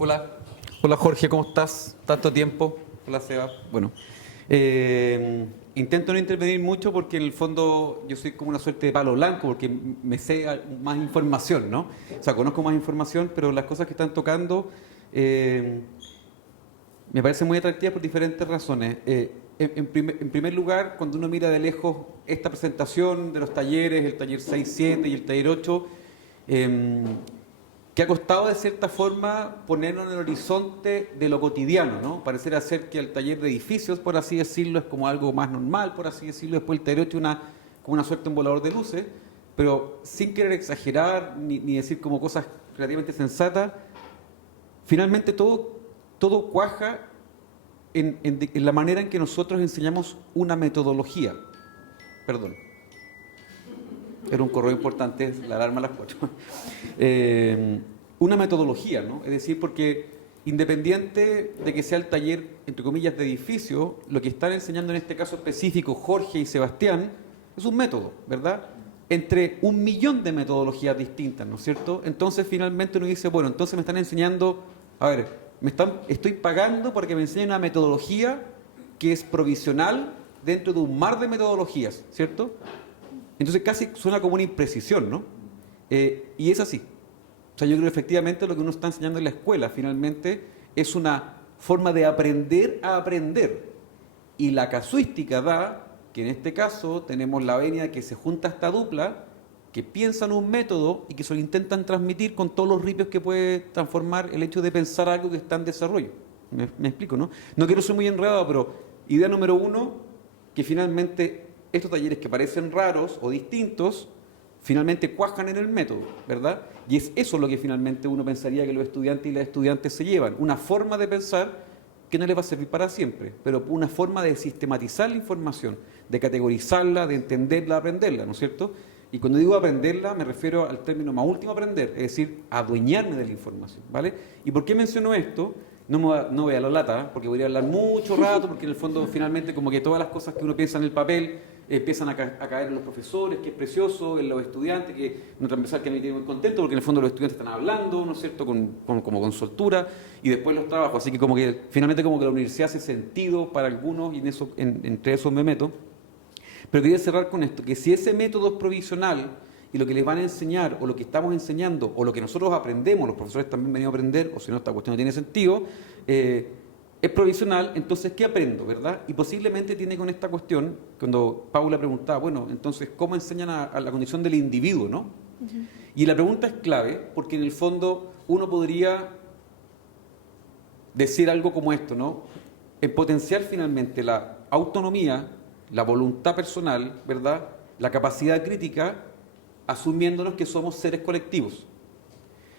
Hola, Jorge, ¿cómo estás? Tanto tiempo. Hola Seba. Bueno, intento no intervenir mucho porque en el fondo yo soy como una suerte de palo blanco porque me sé más información, ¿no? O sea, conozco más información, pero las cosas que están tocando me parecen muy atractivas por diferentes razones. En primer lugar, cuando uno mira de lejos esta presentación de los talleres, el taller 6, 7 y el taller 8, que ha costado de cierta forma ponerlo en el horizonte de lo cotidiano, ¿no? Pareciera ser que el taller de edificios, por así decirlo, es como algo más normal, por así decirlo, después el taller 8 como una suerte de un volador de luces, pero sin querer exagerar ni decir como cosas relativamente sensatas, finalmente todo cuaja en la manera en que nosotros enseñamos una metodología. Perdón. Era un correo importante, la alarma a las 4. Una metodología, ¿no? Es decir, porque independiente de que sea el taller, entre comillas, de edificio, lo que están enseñando en este caso específico Jorge y Sebastián es un método, ¿verdad? Entre 1 millón de metodologías distintas, ¿no es cierto? Entonces, finalmente uno dice, bueno, entonces me están enseñando, a ver, estoy pagando para que me enseñen una metodología que es provisional dentro de un mar de metodologías, ¿cierto? Entonces casi suena como una imprecisión, ¿no? Y es así. O sea, yo creo que efectivamente lo que uno está enseñando en la escuela finalmente es una forma de aprender a aprender. Y la casuística da que en este caso tenemos la venia de que se junta esta dupla, que piensan un método y que se lo intentan transmitir con todos los ripios que puede transformar el hecho de pensar algo que está en desarrollo. ¿Me explico, no? No quiero ser muy enredado, pero idea número 1, que finalmente estos talleres que parecen raros o distintos, finalmente cuajan en el método, ¿verdad? Y es eso lo que finalmente uno pensaría que los estudiantes y las estudiantes se llevan, una forma de pensar que no les va a servir para siempre, pero una forma de sistematizar la información, de categorizarla, de entenderla, aprenderla, ¿no es cierto? Y cuando digo aprenderla, me refiero al término más último, aprender, es decir, adueñarme de la información, ¿vale? ¿Y por qué menciono esto? No voy a la lata, porque podría hablar mucho rato, porque en el fondo finalmente como que todas las cosas que uno piensa en el papel empiezan a caer en los profesores, que es precioso, en los estudiantes, que no transversal que me tiene muy contento, porque en el fondo los estudiantes están hablando, ¿no es cierto?, como con soltura, y después los trabajos. Así que como que finalmente como que la universidad hace sentido para algunos, y entre esos me meto. Pero quería cerrar con esto, que si ese método es provisional, y lo que les van a enseñar, o lo que estamos enseñando, o lo que nosotros aprendemos, los profesores también venimos a aprender, o si no, esta cuestión no tiene sentido, es provisional, entonces, ¿qué aprendo, verdad? Y posiblemente tiene con esta cuestión, cuando Paula preguntaba, bueno, entonces, ¿cómo enseñan a la condición del individuo, no? Y la pregunta es clave, porque en el fondo uno podría decir algo como esto, ¿no? En potenciar finalmente la autonomía, la voluntad personal, ¿verdad?, la capacidad crítica, asumiéndonos que somos seres colectivos.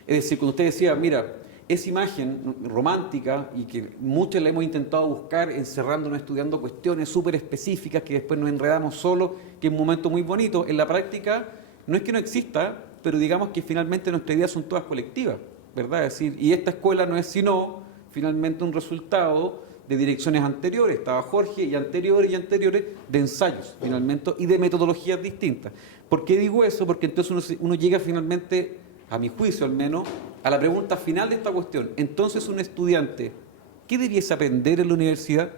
Es decir, cuando usted decía, mira, esa imagen romántica y que muchos la hemos intentado buscar encerrándonos estudiando cuestiones súper específicas que después nos enredamos solo, que es un momento muy bonito, en la práctica no es que no exista, pero digamos que finalmente nuestras ideas son todas colectivas, ¿verdad? Es decir, y esta escuela no es sino finalmente un resultado de direcciones anteriores, estaba Jorge, y anteriores de ensayos finalmente y de metodologías distintas. ¿Por qué digo eso? Porque entonces uno llega finalmente, a mi juicio al menos, a la pregunta final de esta cuestión. Entonces, un estudiante, ¿qué debiese aprender en la universidad?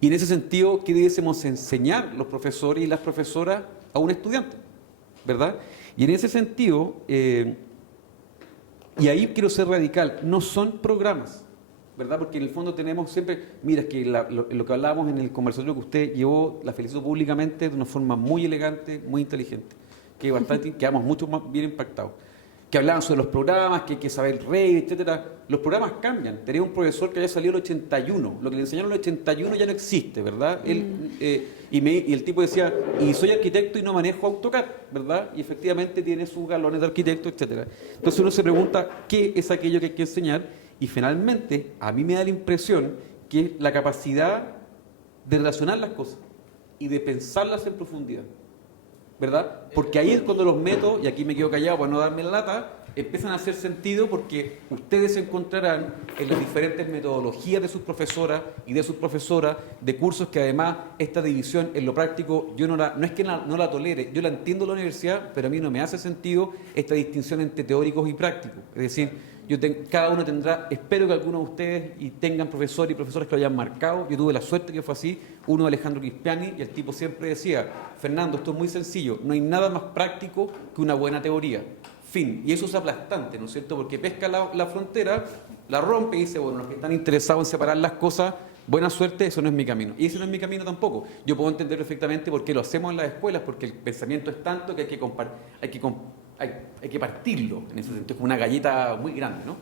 Y en ese sentido, ¿qué debiésemos enseñar los profesores y las profesoras a un estudiante? ¿Verdad? Y en ese sentido, y ahí quiero ser radical, no son programas, ¿verdad? Porque en el fondo tenemos siempre, mira, es que lo que hablábamos en el conversatorio que usted llevó, la felicito públicamente de una forma muy elegante, muy inteligente, que bastante quedamos mucho más bien impactados. Que hablaban sobre los programas, que hay que saber rey, etcétera. Los programas cambian. Tenía un profesor que había salido en el 81. Lo que le enseñaron en el 81 ya no existe, ¿verdad? Y el tipo decía, y soy arquitecto y no manejo AutoCAD, ¿verdad? Y efectivamente tiene sus galones de arquitecto, etcétera. Entonces uno se pregunta, ¿qué es aquello que hay que enseñar? Y finalmente, a mí me da la impresión que es la capacidad de relacionar las cosas y de pensarlas en profundidad, ¿verdad? Porque ahí es cuando los métodos, y aquí me quedo callado para no darme la lata, empiezan a hacer sentido porque ustedes encontrarán en las diferentes metodologías de sus profesoras y de sus profesoras, de cursos que además esta división en lo práctico, yo no es que no la tolere, yo la entiendo en la universidad, pero a mí no me hace sentido esta distinción entre teóricos y prácticos. Es decir, cada uno tendrá, espero que algunos de ustedes y tengan profesores y profesoras que lo hayan marcado. Yo tuve la suerte que fue así, uno de Alejandro Crispiani, y el tipo siempre decía, Fernando, esto es muy sencillo, no hay nada más práctico que una buena teoría. Fin. Y eso es aplastante, ¿no es cierto? Porque pesca la frontera, la rompe y dice, bueno, los que están interesados en separar las cosas, buena suerte, eso no es mi camino. Y ese no es mi camino tampoco. Yo puedo entender perfectamente por qué lo hacemos en las escuelas, porque el pensamiento es tanto que hay que partirlo, en ese sentido, es como una galleta muy grande, ¿no?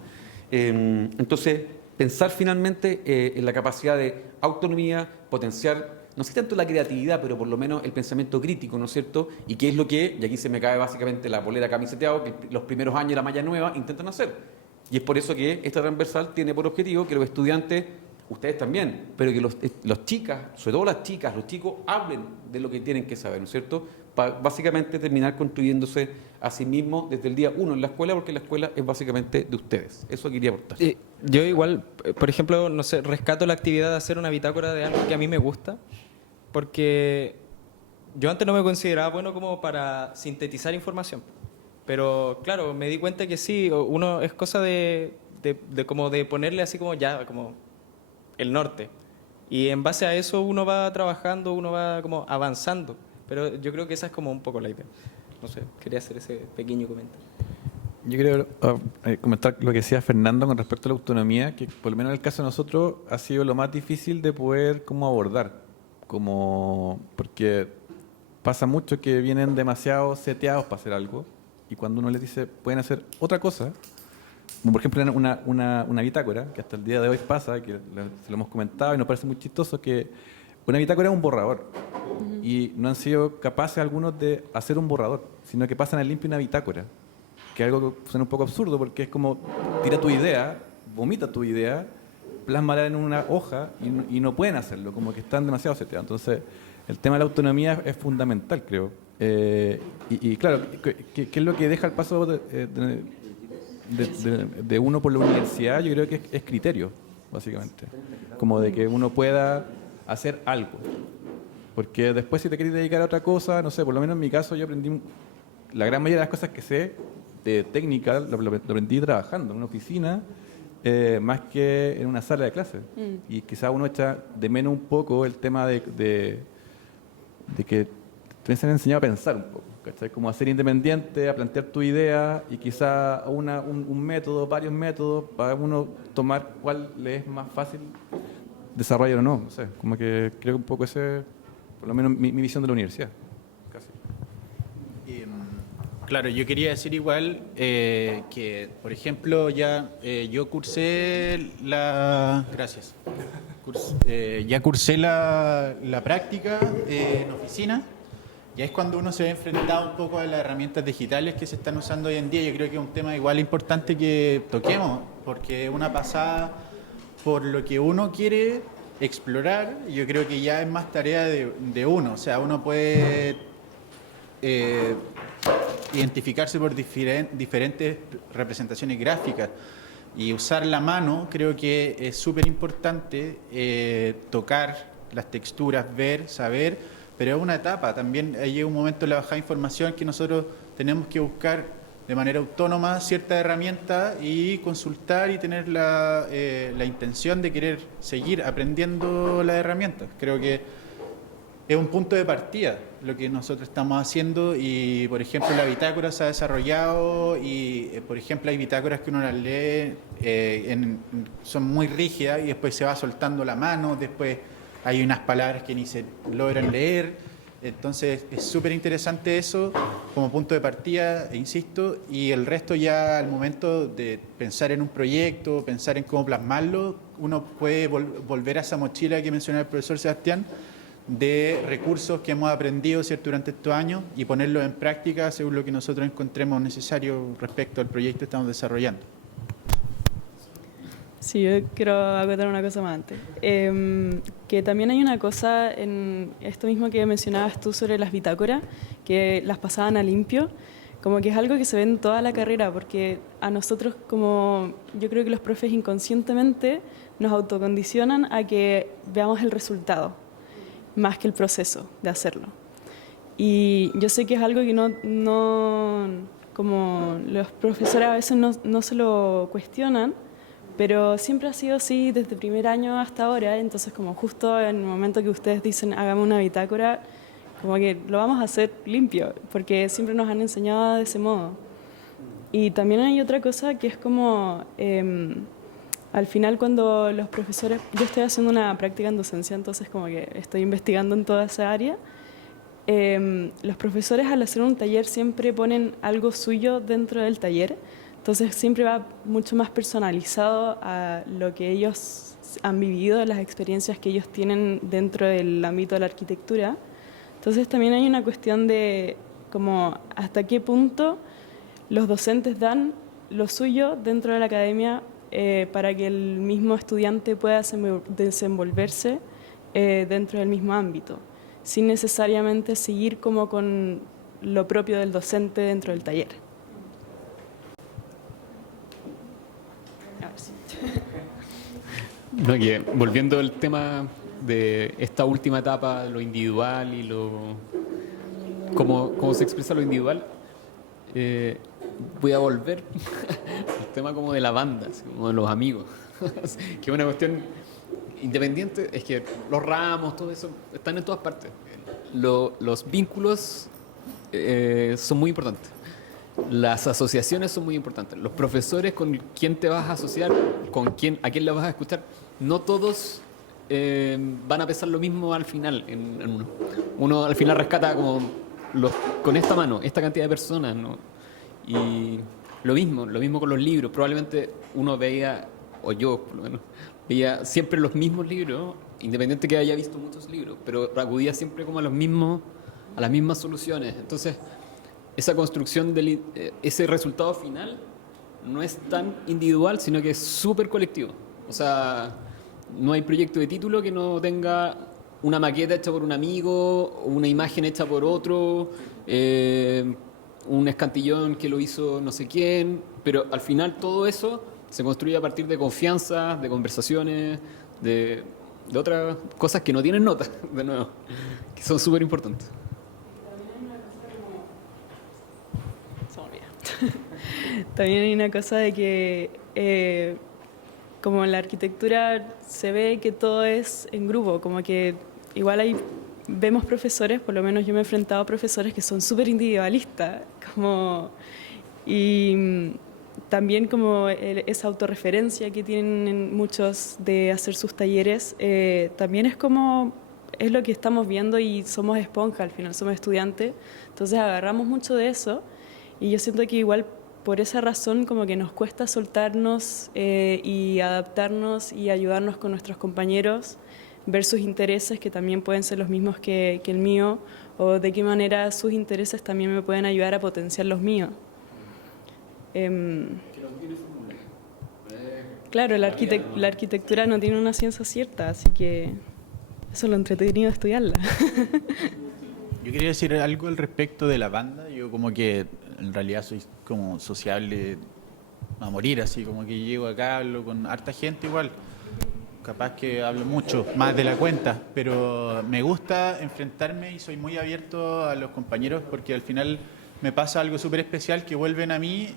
Entonces, pensar finalmente en la capacidad de autonomía, potenciar, no sé tanto la creatividad, pero por lo menos el pensamiento crítico, ¿no es cierto? Y qué es lo que, y aquí se me cae básicamente la polera camiseteado, que los primeros años de la malla nueva intentan hacer. Y es por eso que esta transversal tiene por objetivo que los estudiantes, ustedes también, pero que los chicas, sobre todo las chicas, los chicos, hablen de lo que tienen que saber, ¿no es cierto? Para básicamente terminar construyéndose a sí mismos desde el día 1 en la escuela, porque la escuela es básicamente de ustedes. Eso quería aportar. Yo igual, por ejemplo, no sé, rescato la actividad de hacer una bitácora de algo que a mí me gusta, porque yo antes no me consideraba bueno como para sintetizar información, pero claro, me di cuenta que sí, uno es cosa de como de ponerle así como ya, como el norte, y en base a eso uno va trabajando, uno va como avanzando, pero yo creo que esa es como un poco la idea. No sé, quería hacer ese pequeño comentario. Yo quiero comentar lo que decía Fernando con respecto a la autonomía, que por lo menos en el caso de nosotros ha sido lo más difícil de poder como abordar, porque pasa mucho que vienen demasiado seteados para hacer algo y cuando uno les dice pueden hacer otra cosa, como por ejemplo una bitácora, que hasta el día de hoy pasa, que se lo hemos comentado y nos parece muy chistoso, que una bitácora es un borrador y no han sido capaces algunos de hacer un borrador, sino que pasan al limpio una bitácora, que es algo que suena un poco absurdo porque es como tira tu idea, vomita tu idea, plásmala en una hoja y no pueden hacerlo, como que están demasiado seteados. Entonces, el tema de la autonomía es fundamental, creo. Y claro, ¿qué es lo que deja el paso de uno por la universidad? Yo creo que es criterio, básicamente. Como de que uno pueda hacer algo. Porque después si te querés dedicar a otra cosa, no sé, por lo menos en mi caso yo aprendí, la gran mayoría de las cosas que sé de técnica lo aprendí trabajando en una oficina, más que en una sala de clases. Y quizás uno echa de menos un poco el tema de que te han enseñado a pensar un poco, ¿cachai? Como a ser independiente, a plantear tu idea y quizá un método, varios métodos, para uno tomar cuál le es más fácil desarrollar o no. No sé, como que creo que un poco ese, por lo menos mi visión de la universidad. Casi. Claro, yo quería decir igual que, por ejemplo, yo cursé la... Gracias. Ya cursé la práctica en oficina. Ya es cuando uno se ve enfrentado un poco a las herramientas digitales que se están usando hoy en día. Yo creo que es un tema igual importante que toquemos, porque una pasada por lo que uno quiere explorar, yo creo que ya es más tarea de uno. O sea, uno puede identificarse por diferentes representaciones gráficas y usar la mano. Creo que es súper importante tocar las texturas, ver, saber, pero es una etapa. También llega un momento en la bajada de información que nosotros tenemos que buscar de manera autónoma ciertas herramientas y consultar y tener la intención de querer seguir aprendiendo las herramientas. Creo que es un punto de partida lo que nosotros estamos haciendo y, por ejemplo, la bitácora se ha desarrollado y, por ejemplo, hay bitácoras que uno las lee, son muy rígidas y después se va soltando la mano, después hay unas palabras que ni se logran leer. Entonces es súper interesante eso como punto de partida, insisto, y el resto ya al momento de pensar en un proyecto, pensar en cómo plasmarlo, uno puede volver a esa mochila que mencionaba el profesor Sebastián, de recursos que hemos aprendido, ¿cierto?, durante estos años y ponerlos en práctica según lo que nosotros encontremos necesario respecto al proyecto que estamos desarrollando. Sí, yo quiero acotar una cosa más antes. Que también hay una cosa en esto mismo que mencionabas tú sobre las bitácoras, que las pasaban a limpio, como que es algo que se ve en toda la carrera, porque a nosotros como, yo creo que los profes inconscientemente nos autocondicionan a que veamos el resultado, más que el proceso de hacerlo. Y yo sé que es algo que no como los profesores a veces no se lo cuestionan, pero siempre ha sido así desde primer año hasta ahora, entonces como justo en el momento que ustedes dicen hagamos una bitácora, como que lo vamos a hacer limpio, porque siempre nos han enseñado de ese modo. Y también hay otra cosa que es como, al final cuando los profesores, yo estoy haciendo una práctica en docencia, entonces como que estoy investigando en toda esa área, los profesores al hacer un taller siempre ponen algo suyo dentro del taller. Entonces siempre va mucho más personalizado a lo que ellos han vivido, las experiencias que ellos tienen dentro del ámbito de la arquitectura. Entonces también hay una cuestión de como hasta qué punto los docentes dan lo suyo dentro de la academia para que el mismo estudiante pueda desenvolverse dentro del mismo ámbito, sin necesariamente seguir como con lo propio del docente dentro del taller. No, que volviendo al tema de esta última etapa, lo individual y cómo se expresa lo individual, voy a volver al tema como de la banda, así como de los amigos, que es una cuestión independiente, es que los ramos, todo eso, están en todas partes. Los vínculos son muy importantes. Las asociaciones son muy importantes. Los profesores con quién te vas a asociar, a quién le vas a escuchar, no todos van a pesar lo mismo al final. Uno al final rescata como con esta mano, esta cantidad de personas, ¿no? Y lo mismo con los libros. Probablemente uno veía, o yo por lo menos, veía siempre los mismos libros, independiente que haya visto muchos libros, pero acudía siempre como a las mismas soluciones. Entonces, esa construcción, ese resultado final no es tan individual, sino que es súper colectivo. O sea, no hay proyecto de título que no tenga una maqueta hecha por un amigo, una imagen hecha por otro, un escantillón que lo hizo no sé quién, pero al final todo eso se construye a partir de confianza, de conversaciones, de de otras cosas que no tienen nota, de nuevo, que son súper importantes. Se me olvida. También hay una cosa de que, como en la arquitectura se ve que todo es en grupo, como que igual vemos profesores, por lo menos yo me he enfrentado a profesores que son súper individualistas, y también como esa autorreferencia que tienen muchos de hacer sus talleres, también es lo que estamos viendo y somos esponja, al final somos estudiantes, entonces agarramos mucho de eso y yo siento que igual por esa razón como que nos cuesta soltarnos y adaptarnos y ayudarnos con nuestros compañeros, ver sus intereses que también pueden ser los mismos que el mío o de qué manera sus intereses también me pueden ayudar a potenciar los míos. Claro, la arquitectura no tiene una ciencia cierta, así que eso es lo entretenido de estudiarla. Yo quería decir algo al respecto de la banda. Yo como que en realidad soy como sociable a morir, así como que llego acá, hablo con harta gente igual. Capaz que hablo mucho, más de la cuenta, pero me gusta enfrentarme y soy muy abierto a los compañeros porque al final me pasa algo súper especial que vuelven a mí.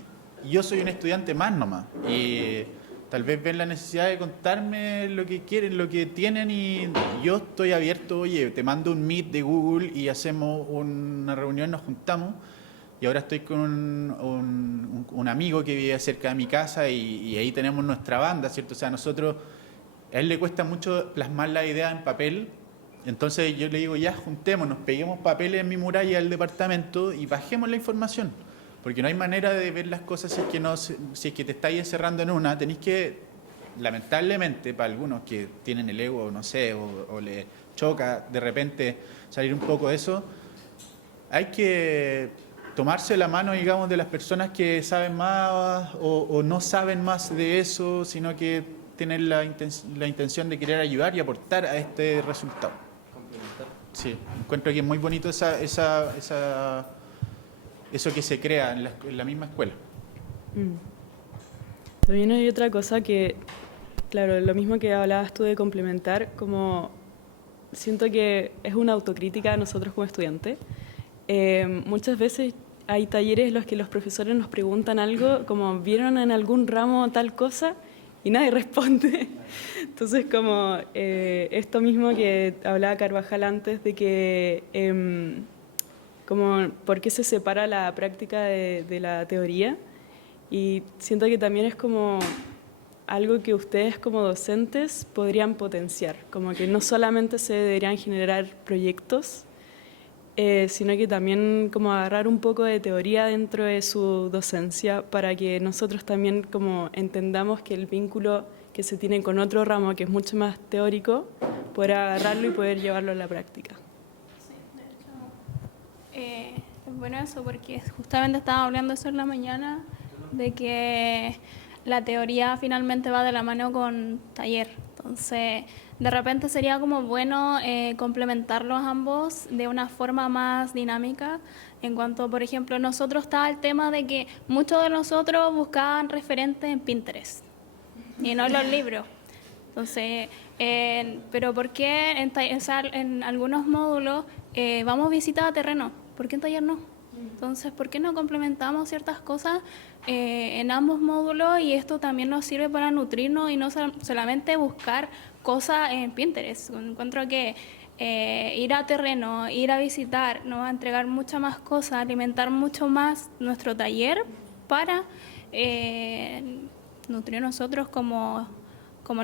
Yo soy un estudiante más nomás y tal vez ven la necesidad de contarme lo que quieren, lo que tienen y yo estoy abierto, oye, te mando un Meet de Google y hacemos una reunión, nos juntamos y ahora estoy con un amigo que vive cerca de mi casa y ahí tenemos nuestra banda, ¿cierto? O sea, a él le cuesta mucho plasmar la idea en papel, entonces yo le digo, ya juntémonos, peguemos papeles en mi muralla del departamento y bajemos la información. Porque no hay manera de ver las cosas si es que te estáis encerrando en una. Tenéis que, lamentablemente, para algunos que tienen el ego, no sé, o les choca de repente salir un poco de eso, hay que tomarse la mano, digamos, de las personas que saben más o no saben más de eso, sino que tienen la intención de querer ayudar y aportar a este resultado. Sí, encuentro que es muy bonito eso que se crea en la misma escuela. También hay otra cosa que, claro, lo mismo que hablabas tú de complementar, como siento que es una autocrítica a nosotros como estudiantes. Muchas veces hay talleres en los que los profesores nos preguntan algo, como ¿vieron en algún ramo tal cosa? Y nadie responde. Entonces, como esto mismo que hablaba Carvajal antes, de que como por qué se separa la práctica de la teoría, y siento que también es como algo que ustedes como docentes podrían potenciar, como que no solamente se deberían generar proyectos, sino que también como agarrar un poco de teoría dentro de su docencia para que nosotros también como entendamos que el vínculo que se tiene con otro ramo que es mucho más teórico, poder agarrarlo y poder llevarlo a la práctica. Es bueno eso porque justamente estaba hablando eso en la mañana, de que la teoría finalmente va de la mano con taller. Entonces, de repente sería como bueno complementarlos ambos de una forma más dinámica. En cuanto, por ejemplo, nosotros estaba el tema de que muchos de nosotros buscaban referentes en Pinterest y no en los libros. Entonces, pero ¿por qué en algunos módulos vamos a visitar a terreno? ¿Por qué en taller no? Entonces, ¿por qué no complementamos ciertas cosas en ambos módulos? Y esto también nos sirve para nutrirnos y no solamente buscar cosas en Pinterest. Encuentro que ir a terreno, ir a visitar, nos va a entregar muchas más cosas, alimentar mucho más nuestro taller para nutrir nosotros como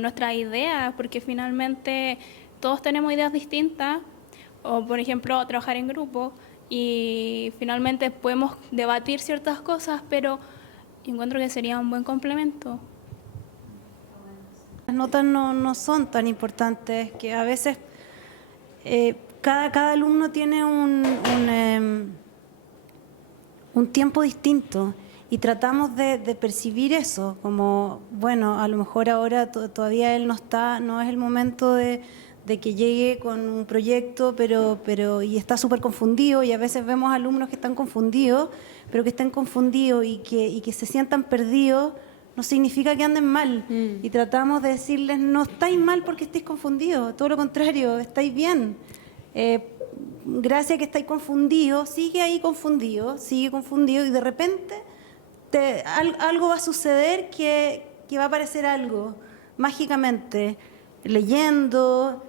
nuestras ideas, porque finalmente todos tenemos ideas distintas, o por ejemplo trabajar en grupo, y finalmente podemos debatir ciertas cosas, pero encuentro que sería un buen complemento. Las notas no son tan importantes, que a veces cada alumno tiene un tiempo distinto y tratamos de percibir eso, como, bueno, a lo mejor ahora todavía él no es el momento de que llegue con un proyecto, pero y está súper confundido, y a veces vemos alumnos que están confundidos, pero que estén confundidos y que se sientan perdidos, no significa que anden mal. Y tratamos de decirles, no estáis mal porque estéis confundidos, todo lo contrario, estáis bien. Gracias a que estáis confundidos, sigue ahí confundido, sigue confundido y de repente algo va a suceder que va a aparecer algo mágicamente, leyendo,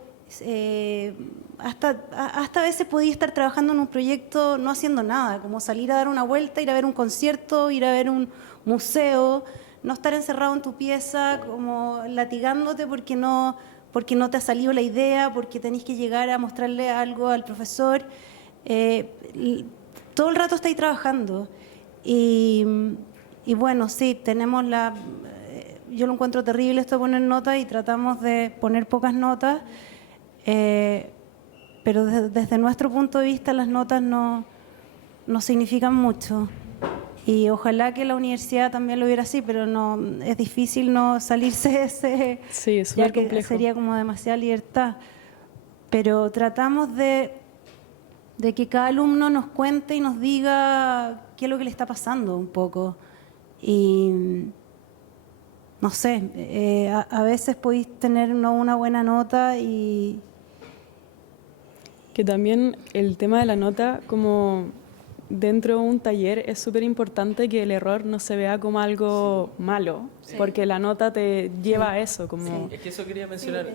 hasta a veces podía estar trabajando en un proyecto no haciendo nada, como salir a dar una vuelta, ir a ver un concierto, ir a ver un museo, no estar encerrado en tu pieza como latigándote porque no te ha salido la idea, porque tenés que llegar a mostrarle algo al profesor. Todo el rato estáis trabajando. Y bueno, sí, tenemos yo lo encuentro terrible esto de poner notas y tratamos de poner pocas notas, pero desde nuestro punto de vista las notas no significan mucho. Y ojalá que la universidad también lo hubiera así, pero no, es difícil no salirse de ese, Sí, es ya súper que complejo. sería como demasiada libertad. Pero tratamos de que cada alumno nos cuente y nos diga qué es lo que le está pasando un poco. Y no sé, a veces podéis tener una buena nota y... Que también el tema de la nota, como dentro de un taller, es súper importante que el error no se vea como algo malo, porque la nota te lleva a eso, como... Es que eso quería mencionar.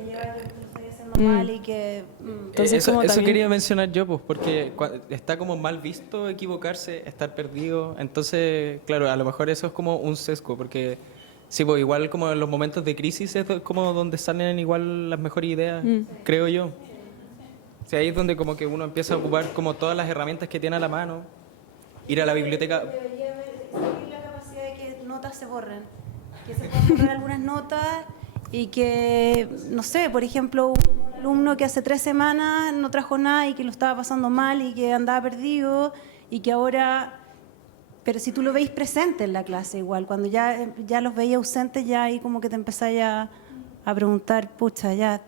Mal y que... Entonces, eso como también- quería mencionar yo, pues, porque está como mal visto equivocarse, estar perdido. Entonces, claro, a lo mejor eso es como un sesgo, porque sí, pues igual como en los momentos de crisis es como donde salen igual las mejores ideas, creo yo. O sea, ahí es donde como que uno empieza a ocupar como todas las herramientas que tiene a la mano, ir a la biblioteca. Debería haber la capacidad de que notas se borren, que se puedan borrar algunas notas y que, no sé, por ejemplo, un alumno que hace 3 semanas no trajo nada y que lo estaba pasando mal y que andaba perdido y que ahora... Pero si tú lo veis presente en la clase igual, cuando ya los veis ausentes, ya ahí como que te empezáis a preguntar, pucha, ya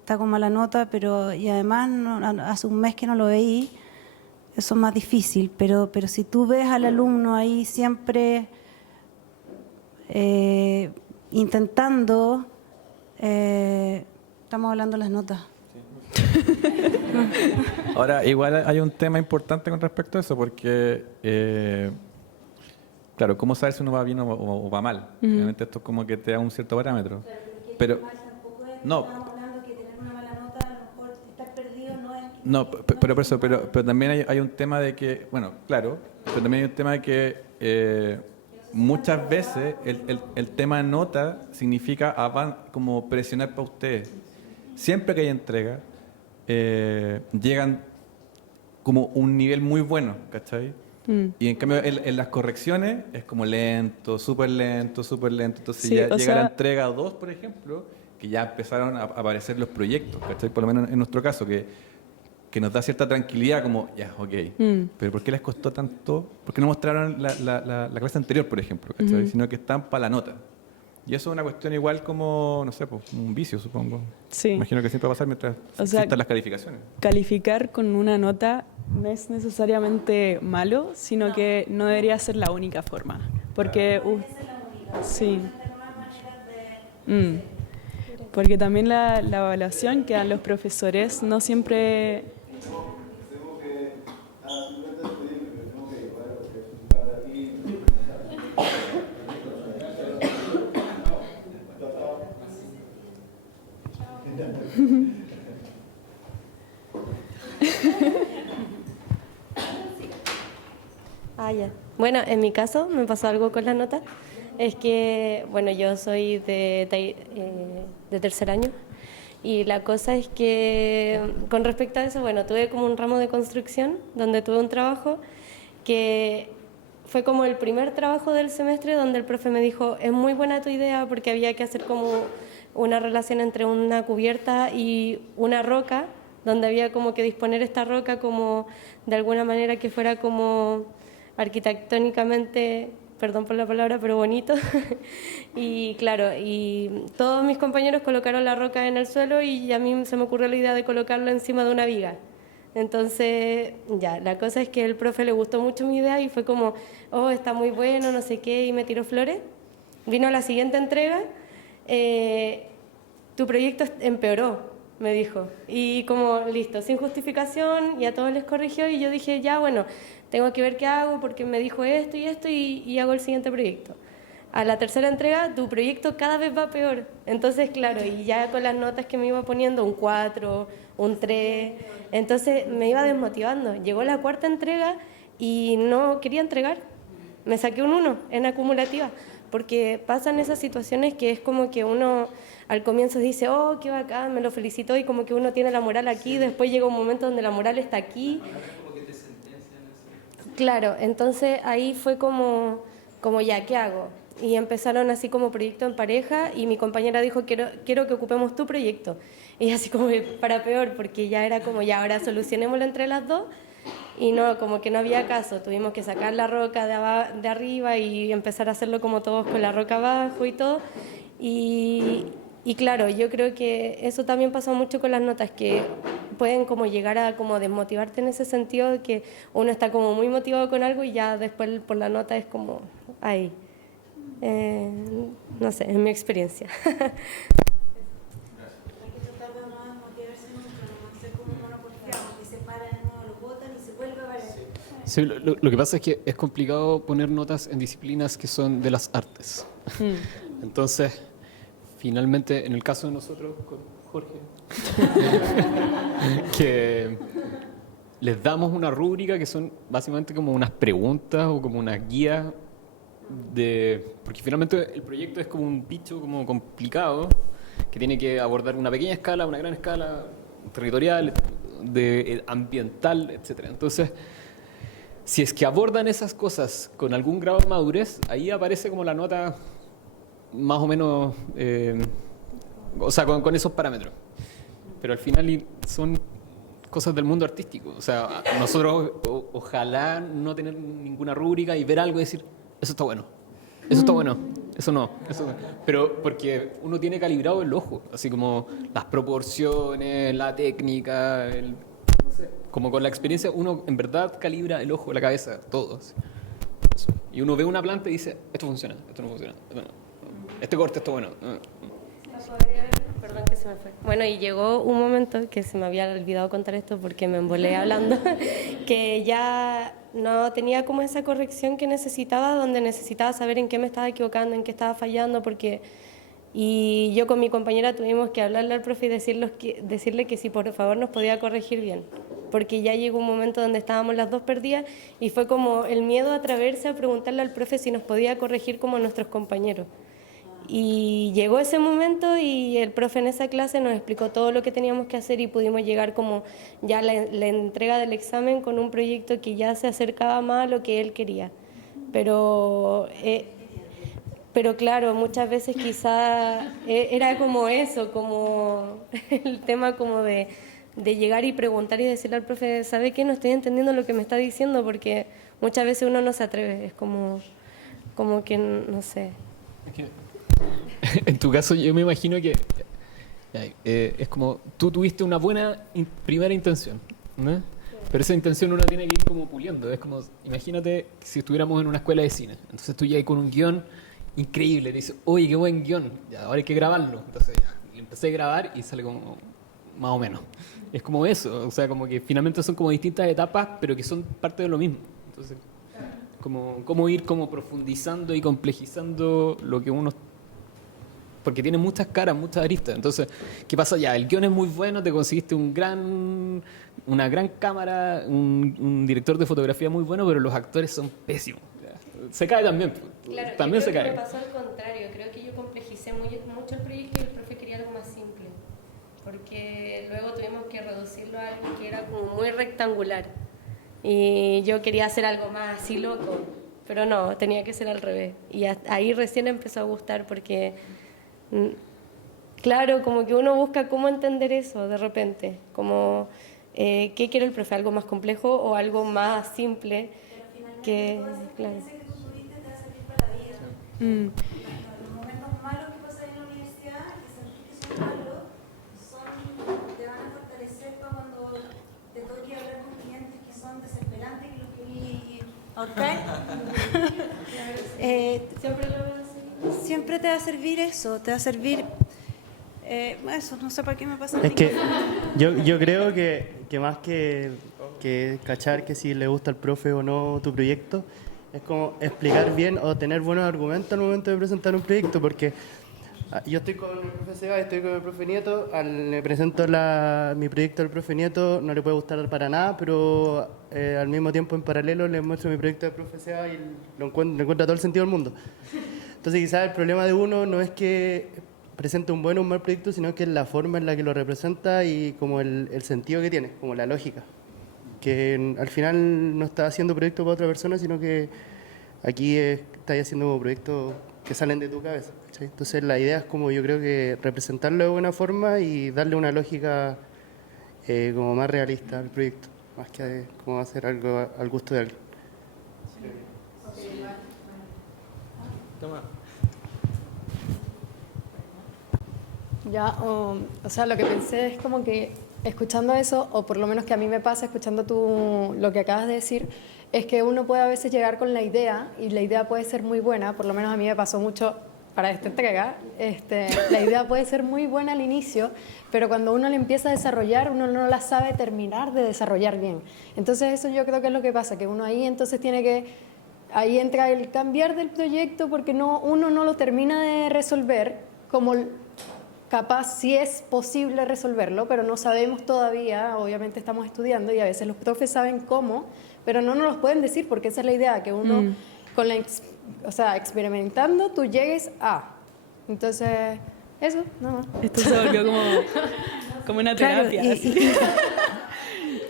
está con mala nota, pero y además hace un mes que no lo veí, eso es más difícil, pero si tú ves al alumno ahí siempre intentando, estamos hablando de las notas. Ahora, igual hay un tema importante con respecto a eso, porque, claro, ¿cómo saber si uno va bien o va mal? Realmente esto es como que te da un cierto parámetro. Pero, no, pero por eso, pero también hay un tema de que, bueno, claro, pero también hay un tema de que muchas veces el tema nota significa como presionar para ustedes. Siempre que hay entrega, llegan como un nivel muy bueno, ¿cachai? Y en cambio en las correcciones es como lento, súper lento, súper lento. Entonces Sí, ya o llega sea, la entrega 2, por ejemplo, que ya empezaron a aparecer los proyectos, ¿cachai? Por lo menos en nuestro caso, que nos da cierta tranquilidad, como, ya, ok, pero ¿por qué les costó tanto? ¿Por qué no mostraron la clase anterior, por ejemplo? ¿Cachai? Sino que están para la nota. Y eso es una cuestión igual como, no sé, pues, un vicio, supongo. Sí. Imagino que siempre va a pasar mientras O sea, existan las calificaciones. Calificar con una nota no es necesariamente malo, sino que no debería ser la única forma. Porque, sí. Porque también la evaluación que dan los profesores no siempre... Ah, ya. Bueno, en mi caso me pasó algo con la nota. Es que, bueno, yo soy de tercer año y la cosa es que con respecto a eso, bueno, tuve como un ramo de construcción donde tuve un trabajo que fue como el primer trabajo del semestre donde el profe me dijo, es muy buena tu idea porque había que hacer como una relación entre una cubierta y una roca, donde había como que disponer esta roca como de alguna manera que fuera como arquitectónicamente, perdón por la palabra, pero bonito. Y claro, y todos mis compañeros colocaron la roca en el suelo y a mí se me ocurrió la idea de colocarlo encima de una viga. Entonces, ya, la cosa es que al profe le gustó mucho mi idea y fue como, oh, está muy bueno, no sé qué, y me tiró flores. vino la siguiente entrega, tu proyecto empeoró, me dijo. Y como, listo, sin justificación, y a todos les corrigió, y yo dije, ya, bueno, tengo que ver qué hago, porque me dijo esto y esto, y hago el siguiente proyecto. A la tercera entrega, tu proyecto cada vez va peor. Entonces, claro, y ya con las notas que me iba poniendo, un 4, un 3, entonces me iba desmotivando. Llegó la cuarta entrega y no quería entregar. Me saqué un 1 en acumulativa, porque pasan esas situaciones que es como que uno al comienzo dice, oh, qué bacán, me lo felicitó, y como que uno tiene la moral aquí, después llega un momento donde la moral está aquí. Claro, entonces ahí fue como ya, ¿qué hago? Y empezaron así como proyecto en pareja, y mi compañera dijo, quiero que ocupemos tu proyecto. Y así como para peor, porque ya era como, ya, ahora solucionémoslo entre las dos. Y no, como que no había caso, tuvimos que sacar la roca de arriba y empezar a hacerlo como todos con la roca abajo y todo. Y claro, yo creo que eso también pasa mucho con las notas, que pueden como llegar a como desmotivarte en ese sentido, de que uno está como muy motivado con algo y ya después por la nota es como ahí. No sé, es mi experiencia. Sí, lo que pasa es que es complicado poner notas en disciplinas que son de las artes. Entonces, finalmente, en el caso de nosotros, con Jorge, que les damos una rúbrica que son básicamente como unas preguntas o como una guía porque finalmente el proyecto es como un bicho como complicado que tiene que abordar una pequeña escala, una gran escala, territorial, ambiental, etc. Entonces, si es que abordan esas cosas con algún grado de madurez, ahí aparece como la nota más o menos, o sea, con esos parámetros. Pero al final son cosas del mundo artístico. O sea, nosotros ojalá no tener ninguna rúbrica y ver algo y decir, eso está bueno, eso está bueno, eso no. Pero porque uno tiene calibrado el ojo, así como las proporciones, la técnica, no sé, como con la experiencia uno en verdad calibra el ojo, la cabeza, todo. Eso. Y uno ve una planta y dice, esto funciona, esto no funciona, este corte está bueno. Perdón que se me fue. Bueno, y llegó un momento que se me había olvidado contar esto porque me embolé hablando, que ya no tenía como esa corrección que necesitaba, donde necesitaba saber en qué me estaba equivocando, en qué estaba fallando, y yo con mi compañera tuvimos que hablarle al profe y decirle que si por favor nos podía corregir bien, porque ya llegó un momento donde estábamos las dos perdidas y fue como el miedo a atreverse a preguntarle al profe si nos podía corregir como a nuestros compañeros. Y llegó ese momento y el profe en esa clase nos explicó todo lo que teníamos que hacer y pudimos llegar como ya la entrega del examen con un proyecto que ya se acercaba más a lo que él quería. Pero claro, muchas veces quizá era como eso, como el tema como de llegar y preguntar y decirle al profe, ¿sabe qué? No estoy entendiendo lo que me está diciendo, porque muchas veces uno no se atreve, es como que no sé. En tu caso yo me imagino que es como tú tuviste una buena primera intención, ¿no? Pero esa intención uno tiene que ir como puliendo. Es como, imagínate si estuviéramos en una escuela de cine, entonces tú llegas con un guión increíble, te dices, oye, qué buen guión, ya, ahora hay que grabarlo. Entonces ya, empecé a grabar y sale como más o menos. Es como eso, o sea, como que finalmente son como distintas etapas, pero que son parte de lo mismo. Entonces, como ir como profundizando y complejizando lo que uno... Porque tiene muchas caras, muchas aristas. Entonces, ¿qué pasa ya? El guión es muy bueno, te conseguiste una gran cámara, un director de fotografía muy bueno, pero los actores son pésimos. Se cae también. Claro, también se cae. Me pasó al contrario. Creo que yo complejicé mucho el proyecto y el profe quería algo más simple. Porque luego tuvimos que reducirlo a algo que era como muy rectangular. Y yo quería hacer algo más así loco. Pero no, tenía que ser al revés. Y ahí recién empezó a gustar porque... Claro, como que uno busca cómo entender eso de repente, como qué quiere el profe, algo más complejo o algo más simple. Que, claro. Los momentos malos que pasan en la universidad, que sentís que son malos, te van a fortalecer para cuando te toque hablar con clientes que son desesperantes, que los querí ahorcar. Siempre lo veo así. siempre te va a servir eso, te va a servir eso, no sé para qué me pasa. Es que yo creo que más que cachar que si le gusta al profe o no tu proyecto, es como explicar bien o tener buenos argumentos al momento de presentar un proyecto, porque yo estoy con el profe Seba, estoy con el profe Nieto, le presento mi proyecto al profe Nieto, no le puede gustar para nada, pero al mismo tiempo en paralelo le muestro mi proyecto al profe Seba y le encuentra todo el sentido del mundo. Entonces quizás el problema de uno no es que presente un buen o un mal proyecto, sino que es la forma en la que lo representa y como el sentido que tiene, como la lógica. Que al final no está haciendo proyecto para otra persona, sino que aquí estás haciendo proyectos que salen de tu cabeza, ¿cachai? Entonces la idea es como yo creo que representarlo de buena forma y darle una lógica como más realista al proyecto, más que como hacer algo al gusto de alguien. Toma. Ya, o sea, lo que pensé es como que escuchando eso, o por lo menos que a mí me pasa escuchando lo que acabas de decir, es que uno puede a veces llegar con la idea, y la idea puede ser muy buena, por lo menos a mí me pasó mucho para esta entrega, la idea puede ser muy buena al inicio, pero cuando uno la empieza a desarrollar, uno no la sabe terminar de desarrollar bien. Entonces eso yo creo que es lo que pasa, que uno ahí entonces tiene que, ahí entra el cambiar del proyecto, porque uno no lo termina de resolver como capaz sí es posible resolverlo, pero no sabemos todavía, obviamente estamos estudiando y a veces los profes saben cómo, pero no nos los pueden decir porque esa es la idea, que uno con experimentando tú llegues a. Entonces, eso, no. Esto se volvió como una terapia. Claro,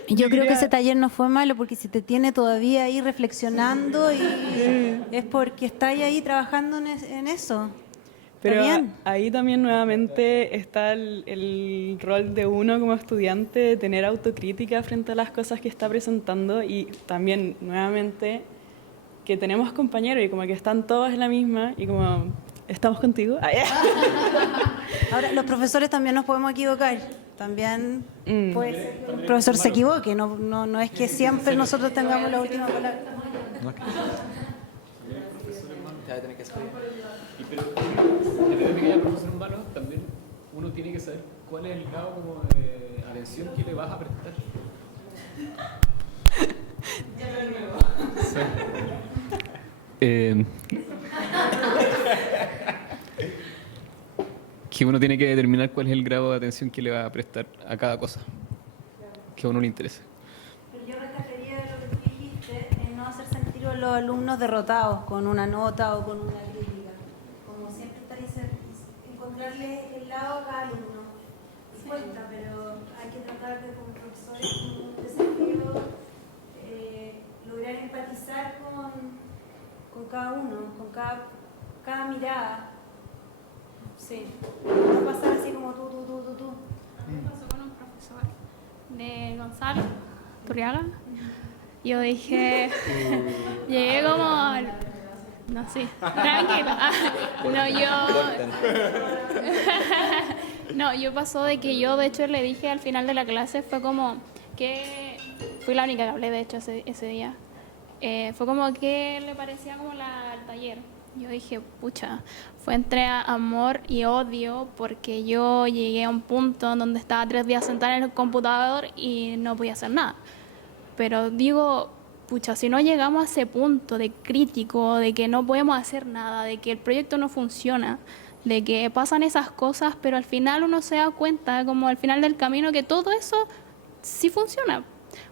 yo creo que ese taller no fue malo porque si te tiene todavía ahí reflexionando es porque estás ahí trabajando en eso. Pero ahí también nuevamente está el rol de uno como estudiante de tener autocrítica frente a las cosas que está presentando y también nuevamente que tenemos compañeros y como que están todos en la misma y como estamos contigo. Ahora, los profesores también nos podemos equivocar. También puede ser que el profesor se equivoque. No es que siempre nosotros tengamos la última palabra. Pero desde que haya profesor malo, también uno tiene que saber cuál es el grado como de atención que le vas a prestar. Que uno tiene que determinar cuál es el grado de atención que le va a prestar a cada cosa que a uno le interese. Pero yo rescataría de lo que tú dijiste en no hacer sentir a los alumnos derrotados con una nota o con una crítica. Encontrarle el lado a cada alumno. Cuesta, pero hay que tratar de, como profesores, como un desafío, lograr empatizar con cada uno, con cada mirada. Sí. No pasar así como tú. Me pasó con un profesor de Gonzalo Turriaga. Yo dije, llegué como al... No, sí, tranquilo. Yo pasó de que yo, de hecho, le dije al final de la clase, fue como que... Fui la única que hablé, de hecho, ese día. Fue como que le parecía como el taller. Yo dije, pucha, fue entre amor y odio, porque yo llegué a un punto en donde estaba 3 días sentada en el computador y no podía hacer nada. Pero digo... Pucha, si no llegamos a ese punto de crítico, de que no podemos hacer nada, de que el proyecto no funciona, de que pasan esas cosas, pero al final uno se da cuenta, como al final del camino, que todo eso sí funciona.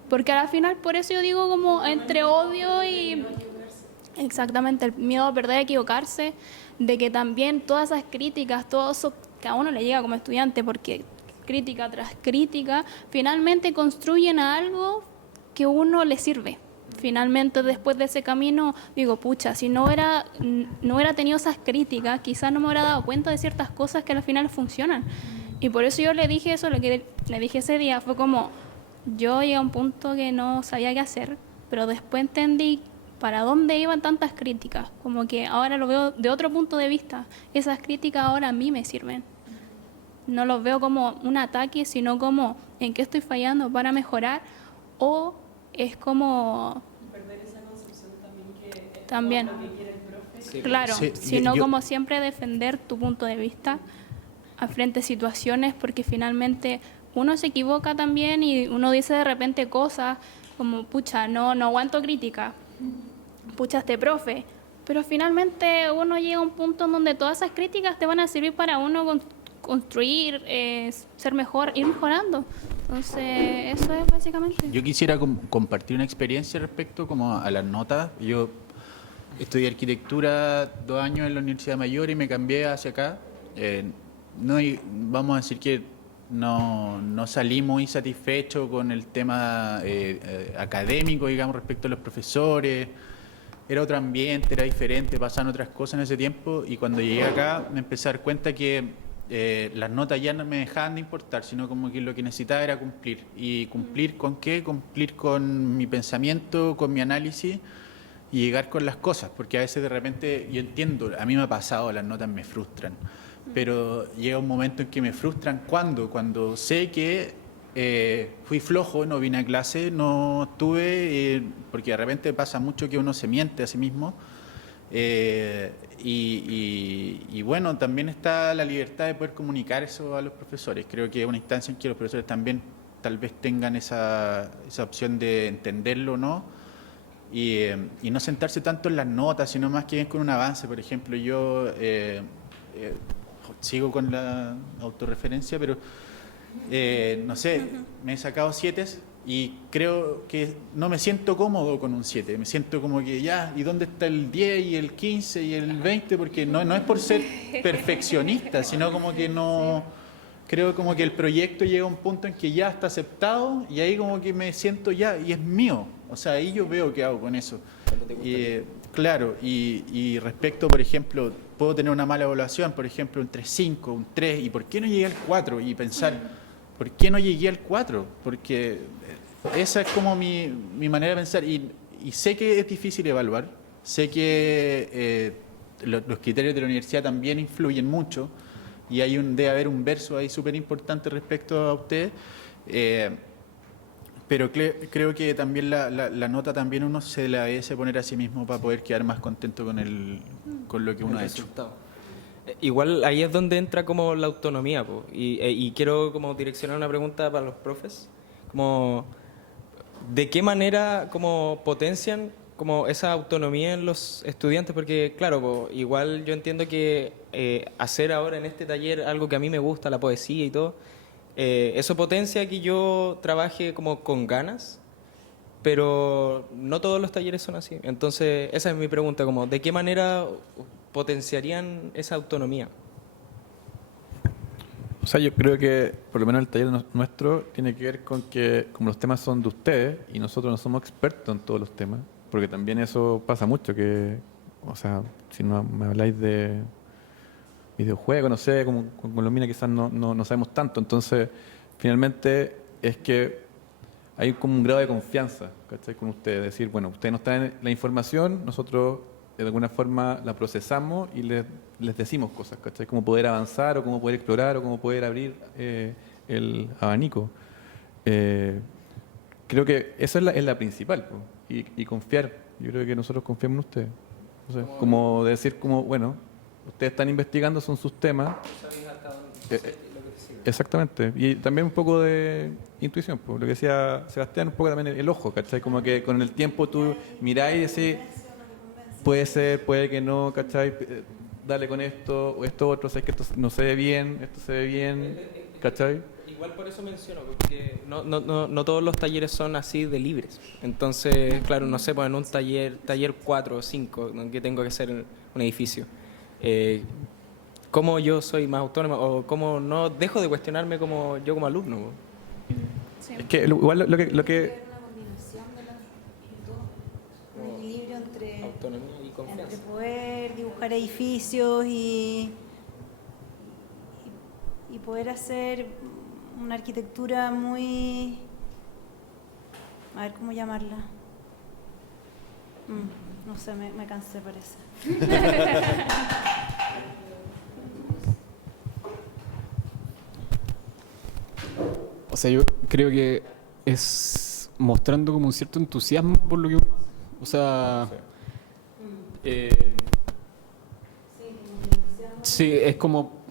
Porque al final, por eso yo digo como entre odio y... Exactamente, el miedo a perder, a equivocarse, de que también todas esas críticas, todo eso que a uno le llega como estudiante, porque crítica tras crítica, finalmente construyen a algo que a uno le sirve. Finalmente, después de ese camino, digo, pucha, si no hubiera tenido esas críticas, quizás no me hubiera dado cuenta de ciertas cosas que al final funcionan. Y por eso yo le dije eso, lo que le dije ese día, fue como, yo llegué a un punto que no sabía qué hacer, pero después entendí para dónde iban tantas críticas, como que ahora lo veo de otro punto de vista. Esas críticas ahora a mí me sirven. No los veo como un ataque, sino como en qué estoy fallando para mejorar, o es como... Perder esa concepción también que también. lo que quiere el profe, Claro, Sí, sino yo- como siempre defender tu punto de vista a frente a situaciones, porque finalmente uno se equivoca también y uno dice de repente cosas como, pucha, no aguanto crítica, pucha, este profe, pero finalmente uno llega a un punto en donde todas esas críticas te van a servir para uno construir, ser mejor, ir mejorando. Entonces, eso es básicamente. Yo quisiera compartir una experiencia respecto como a las notas. Yo estudié arquitectura 2 años en la Universidad Mayor y me cambié hacia acá. Vamos a decir que no salí muy satisfecho con el tema académico, digamos, respecto a los profesores. Era otro ambiente, era diferente, pasaban otras cosas en ese tiempo y cuando llegué acá me empecé a dar cuenta que las notas ya no me dejaban de importar, sino como que lo que necesitaba era cumplir. ¿Y cumplir con qué? Cumplir con mi pensamiento, con mi análisis y llegar con las cosas, porque a veces de repente, yo entiendo, a mí me ha pasado, las notas me frustran, pero llega un momento en que me frustran cuando sé que fui flojo, no vine a clase, no estuve, porque de repente pasa mucho que uno se miente a sí mismo. Y bueno, también está la libertad de poder comunicar eso a los profesores. Creo que es una instancia en que los profesores también tal vez tengan esa opción de entenderlo o no, y no sentarse tanto en las notas, sino más que bien con un avance. Por ejemplo, yo sigo con la autorreferencia, pero no sé, me he sacado 7 y creo que no me siento cómodo con un 7, me siento como que ya, ¿y dónde está el 10 y el 15 y el 20? Porque no es por ser perfeccionista, sino como que no, creo como que el proyecto llega a un punto en que ya está aceptado y ahí como que me siento ya, y es mío, o sea, ahí yo veo qué hago con eso. Claro, y respecto, por ejemplo, puedo tener una mala evaluación, por ejemplo, un 3.5, un 3, ¿y por qué no llegué al 4? Y pensar, ¿por qué no llegué al 4? Porque esa es como mi manera de pensar, y sé que es difícil evaluar, sé que los criterios de la universidad también influyen mucho, y debe haber un verso ahí súper importante respecto a ustedes, pero creo que también la nota también uno se la debe poner a sí mismo para poder quedar más contento con lo que uno ha hecho. Igual ahí es donde entra como la autonomía, po. Y quiero como direccionar una pregunta para los profes, como ¿de qué manera como potencian como esa autonomía en los estudiantes? Porque claro, po, igual yo entiendo que hacer ahora en este taller algo que a mí me gusta, la poesía y todo, eso potencia que yo trabaje como con ganas, pero no todos los talleres son así. Entonces esa es mi pregunta, como ¿de qué manera potenciarían esa autonomía? O sea, yo creo que por lo menos el taller nuestro tiene que ver con que como los temas son de ustedes y nosotros no somos expertos en todos los temas, porque también eso pasa mucho, que, o sea, si no me habláis de videojuegos, no sé, como con Colombina quizás no sabemos tanto, entonces finalmente es que hay como un grado de confianza, ¿cachai? Con ustedes, decir, bueno, ustedes nos traen la información, nosotros de alguna forma la procesamos y les decimos cosas, ¿cachai? Cómo poder avanzar o cómo poder explorar o cómo poder abrir el abanico. Creo que esa es la principal, po, y confiar. Yo creo que nosotros confiamos en ustedes. O sea, como decir, como, bueno, ustedes están investigando, son sus temas. Exactamente. Y también un poco de intuición, pues. Lo que decía Sebastián, un poco también el ojo, ¿cachai? Como que con el tiempo tú miráis y decís, puede ser, puede que no, ¿cachai? Dale con esto o esto otro, sabes que esto no se ve bien, esto se ve bien, ¿cachai? Igual por eso menciono, porque no todos los talleres son así de libres. Entonces, claro, no sé, pues en un taller 4 o 5, que tengo que hacer un edificio, ¿cómo yo soy más autónomo o cómo no dejo de cuestionarme como yo como alumno? Sí. Es que igual lo que una combinación de los dos, un equilibrio entre autonomía y confianza. entre poder dibujar edificios y poder hacer una arquitectura muy, a ver cómo llamarla, no sé, me cansé parece. O sea, yo creo que es mostrando como un cierto entusiasmo por lo que... O sea, Sí, es como...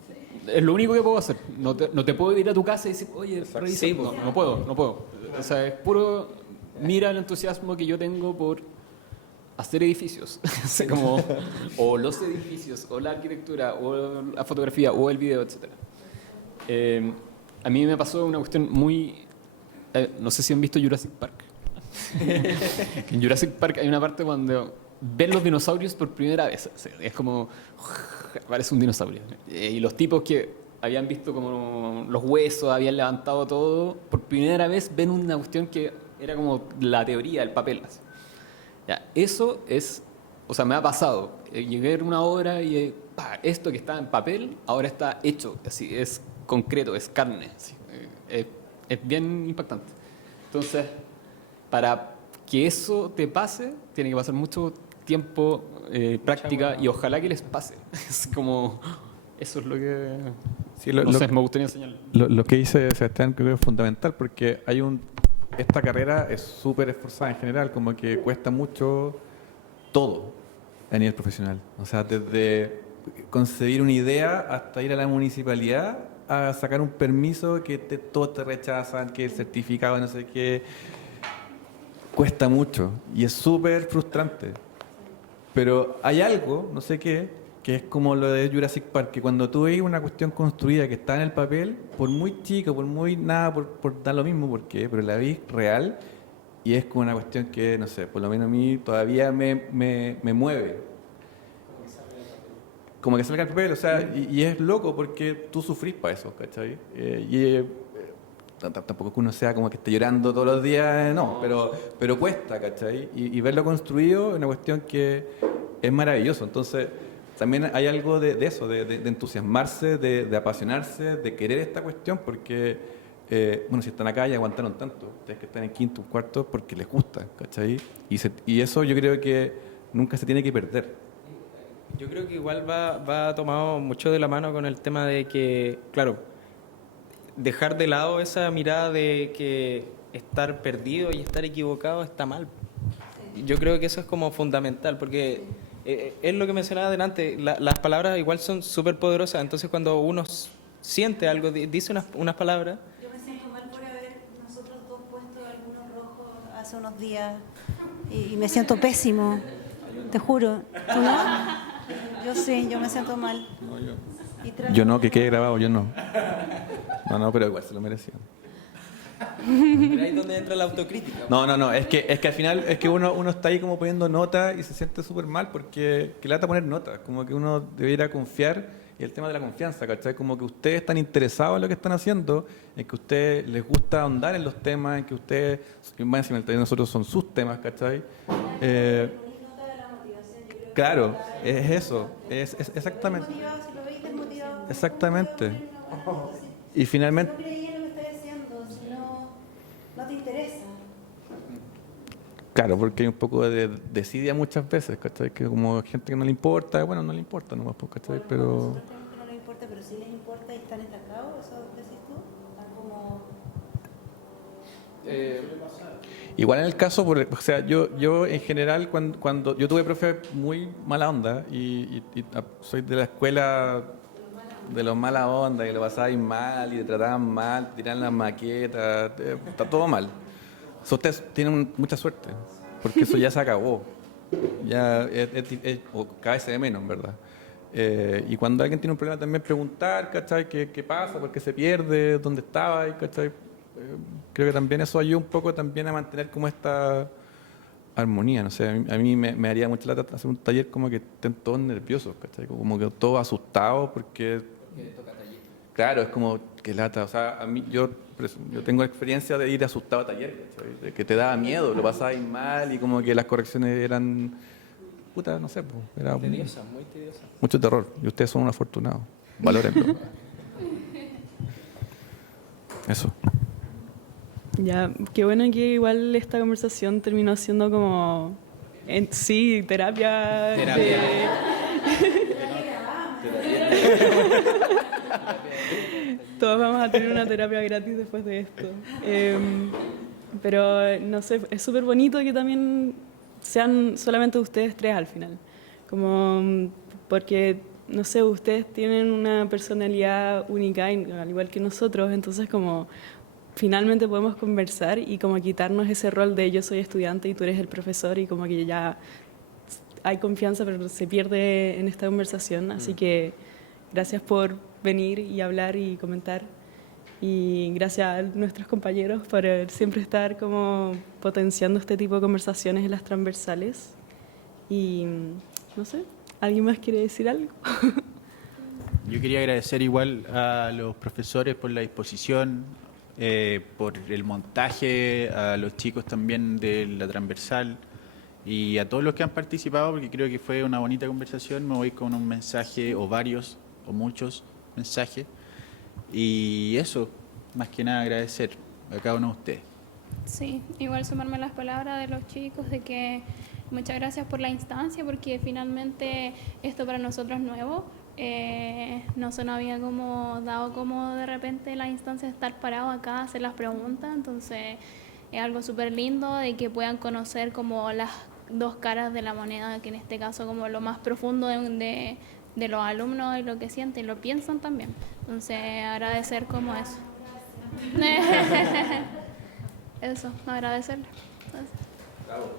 Es lo único que puedo hacer. No te puedo ir a tu casa y decir, oye, revisa. Sí, No puedo. O sea, es puro... Mira el entusiasmo que yo tengo por hacer edificios. Así como, o los edificios, o la arquitectura, o la fotografía, o el video, etc. A mí me pasó una cuestión muy... no sé si han visto Jurassic Park. En Jurassic Park hay una parte cuando ven los dinosaurios por primera vez. O sea, es como... Parece un dinosaurio. Y los tipos que habían visto como los huesos, habían levantado todo, por primera vez ven una cuestión que era como la teoría, el papel. Así. Ya, eso es... O sea, me ha pasado. Llegué a una obra y esto que está en papel ahora está hecho. Así, es concreto, es carne. Así. Es bien impactante. Entonces, para que eso te pase, tiene que pasar mucho tiempo, práctica, y ojalá que les pase. Es como, eso es lo que Sí, no sé, me gustaría enseñarles. Lo que dice Sebastián creo que es fundamental porque esta carrera es súper esforzada en general, como que cuesta mucho todo a nivel profesional. O sea, desde concebir una idea hasta ir a la municipalidad a sacar un permiso que todos te rechazan, que el certificado no sé qué, cuesta mucho y es súper frustrante. Pero hay algo, no sé qué, que es como lo de Jurassic Park, que cuando tú ves una cuestión construida que está en el papel, por muy chica, por muy nada, por dar lo mismo, ¿por qué? Pero la ves real y es como una cuestión que, no sé, por lo menos a mí todavía me mueve. Como que salga el papel, o sea, y es loco porque tú sufrís para eso, ¿cachai? Tampoco que uno sea como que esté llorando todos los días, no, pero cuesta, ¿cachai? Y verlo construido es una cuestión que es maravilloso. Entonces, también hay algo de eso, de entusiasmarse, de apasionarse, de querer esta cuestión, porque, bueno, si están acá y aguantaron tanto, ustedes que están en quinto, cuarto, porque les gusta, ¿cachai? Y eso yo creo que nunca se tiene que perder. Yo creo que igual va tomado mucho de la mano con el tema de que, claro, dejar de lado esa mirada de que estar perdido y estar equivocado está mal. Yo creo que eso es como fundamental, porque es lo que mencionaba delante, las palabras igual son súper poderosas, entonces cuando uno siente algo, dice unas palabras... Yo me siento mal por haber nosotros dos puesto algunos rojos hace unos días y me siento pésimo, te juro. ¿Tú no? Yo sí, yo me siento mal. No, yo no, que quede grabado, yo no. No, pero igual se lo merecía. Pero ahí es donde entra la autocrítica. No, es que al final es que uno está ahí como poniendo notas y se siente súper mal porque que lata poner notas, como que uno debería confiar, y el tema de la confianza, ¿cachai? Como que ustedes están interesados en lo que están haciendo, en que a ustedes les gusta ahondar en los temas, en que ustedes, más encima el taller de nosotros son sus temas, ¿cachai? Claro, es eso, es exactamente. Exactamente. Y finalmente... No creí en lo que estás haciendo, si no te interesa. Claro, porque hay un poco de desidia muchas veces, ¿cachai? Que como gente que no le importa, bueno, no le importa nomás, ¿cachai? Pero... No les importa, pero sí les importa y están estancados, ¿eso decís tú? Están como... Igual en el caso, o sea, yo en general, cuando yo tuve profe muy mala onda y soy de la escuela de los mala onda, que lo pasaban mal y te trataban mal, tiran las maquetas, está todo mal. So, ustedes tienen mucha suerte, porque eso ya se acabó. Ya o cada vez se ve menos, en verdad. Y cuando alguien tiene un problema también preguntar, ¿cachai? ¿Qué pasa? ¿Por qué se pierde? ¿Dónde estaba? ¿Cachai? Creo que también eso ayuda un poco también a mantener como esta armonía, no sé, a mí me haría mucha lata hacer un taller como que estén todos nerviosos, ¿cachai? Como que todos asustados porque... Claro, es como que lata, o sea, a mí yo tengo experiencia de ir asustado a taller, ¿cachai? De que te daba miedo, lo pasabas mal y como que las correcciones eran, puta, no sé, era tediosa, muy tediosa. Mucho terror, y ustedes son un afortunado, valórenlo. Eso. Ya, qué bueno que igual esta conversación terminó siendo como, sí, terapia. Todos vamos a tener una terapia gratis después de esto. Pero, no sé, es súper bonito que también sean solamente ustedes tres al final. Como, porque no sé, ustedes tienen una personalidad única, al igual que nosotros, entonces como finalmente podemos conversar y como quitarnos ese rol de yo soy estudiante y tú eres el profesor y como que ya hay confianza pero se pierde en esta conversación, así que gracias por venir y hablar y comentar y gracias a nuestros compañeros por siempre estar como potenciando este tipo de conversaciones en las transversales y no sé, ¿alguien más quiere decir algo? Yo quería agradecer igual a los profesores por la disposición, por el montaje, a los chicos también de la transversal y a todos los que han participado, porque creo que fue una bonita conversación. Me voy con un mensaje, o varios, o muchos mensajes. Y eso, más que nada agradecer a cada uno de ustedes. Sí, igual sumarme a las palabras de los chicos de que muchas gracias por la instancia, porque finalmente esto para nosotros es nuevo. No se nos había como dado como de repente la instancia de estar parado acá, hacer las preguntas, entonces es algo súper lindo de que puedan conocer como las dos caras de la moneda, que en este caso como lo más profundo de los alumnos y lo que sienten y lo piensan también. Entonces agradecer como eso. Eso, agradecerle. Bravo.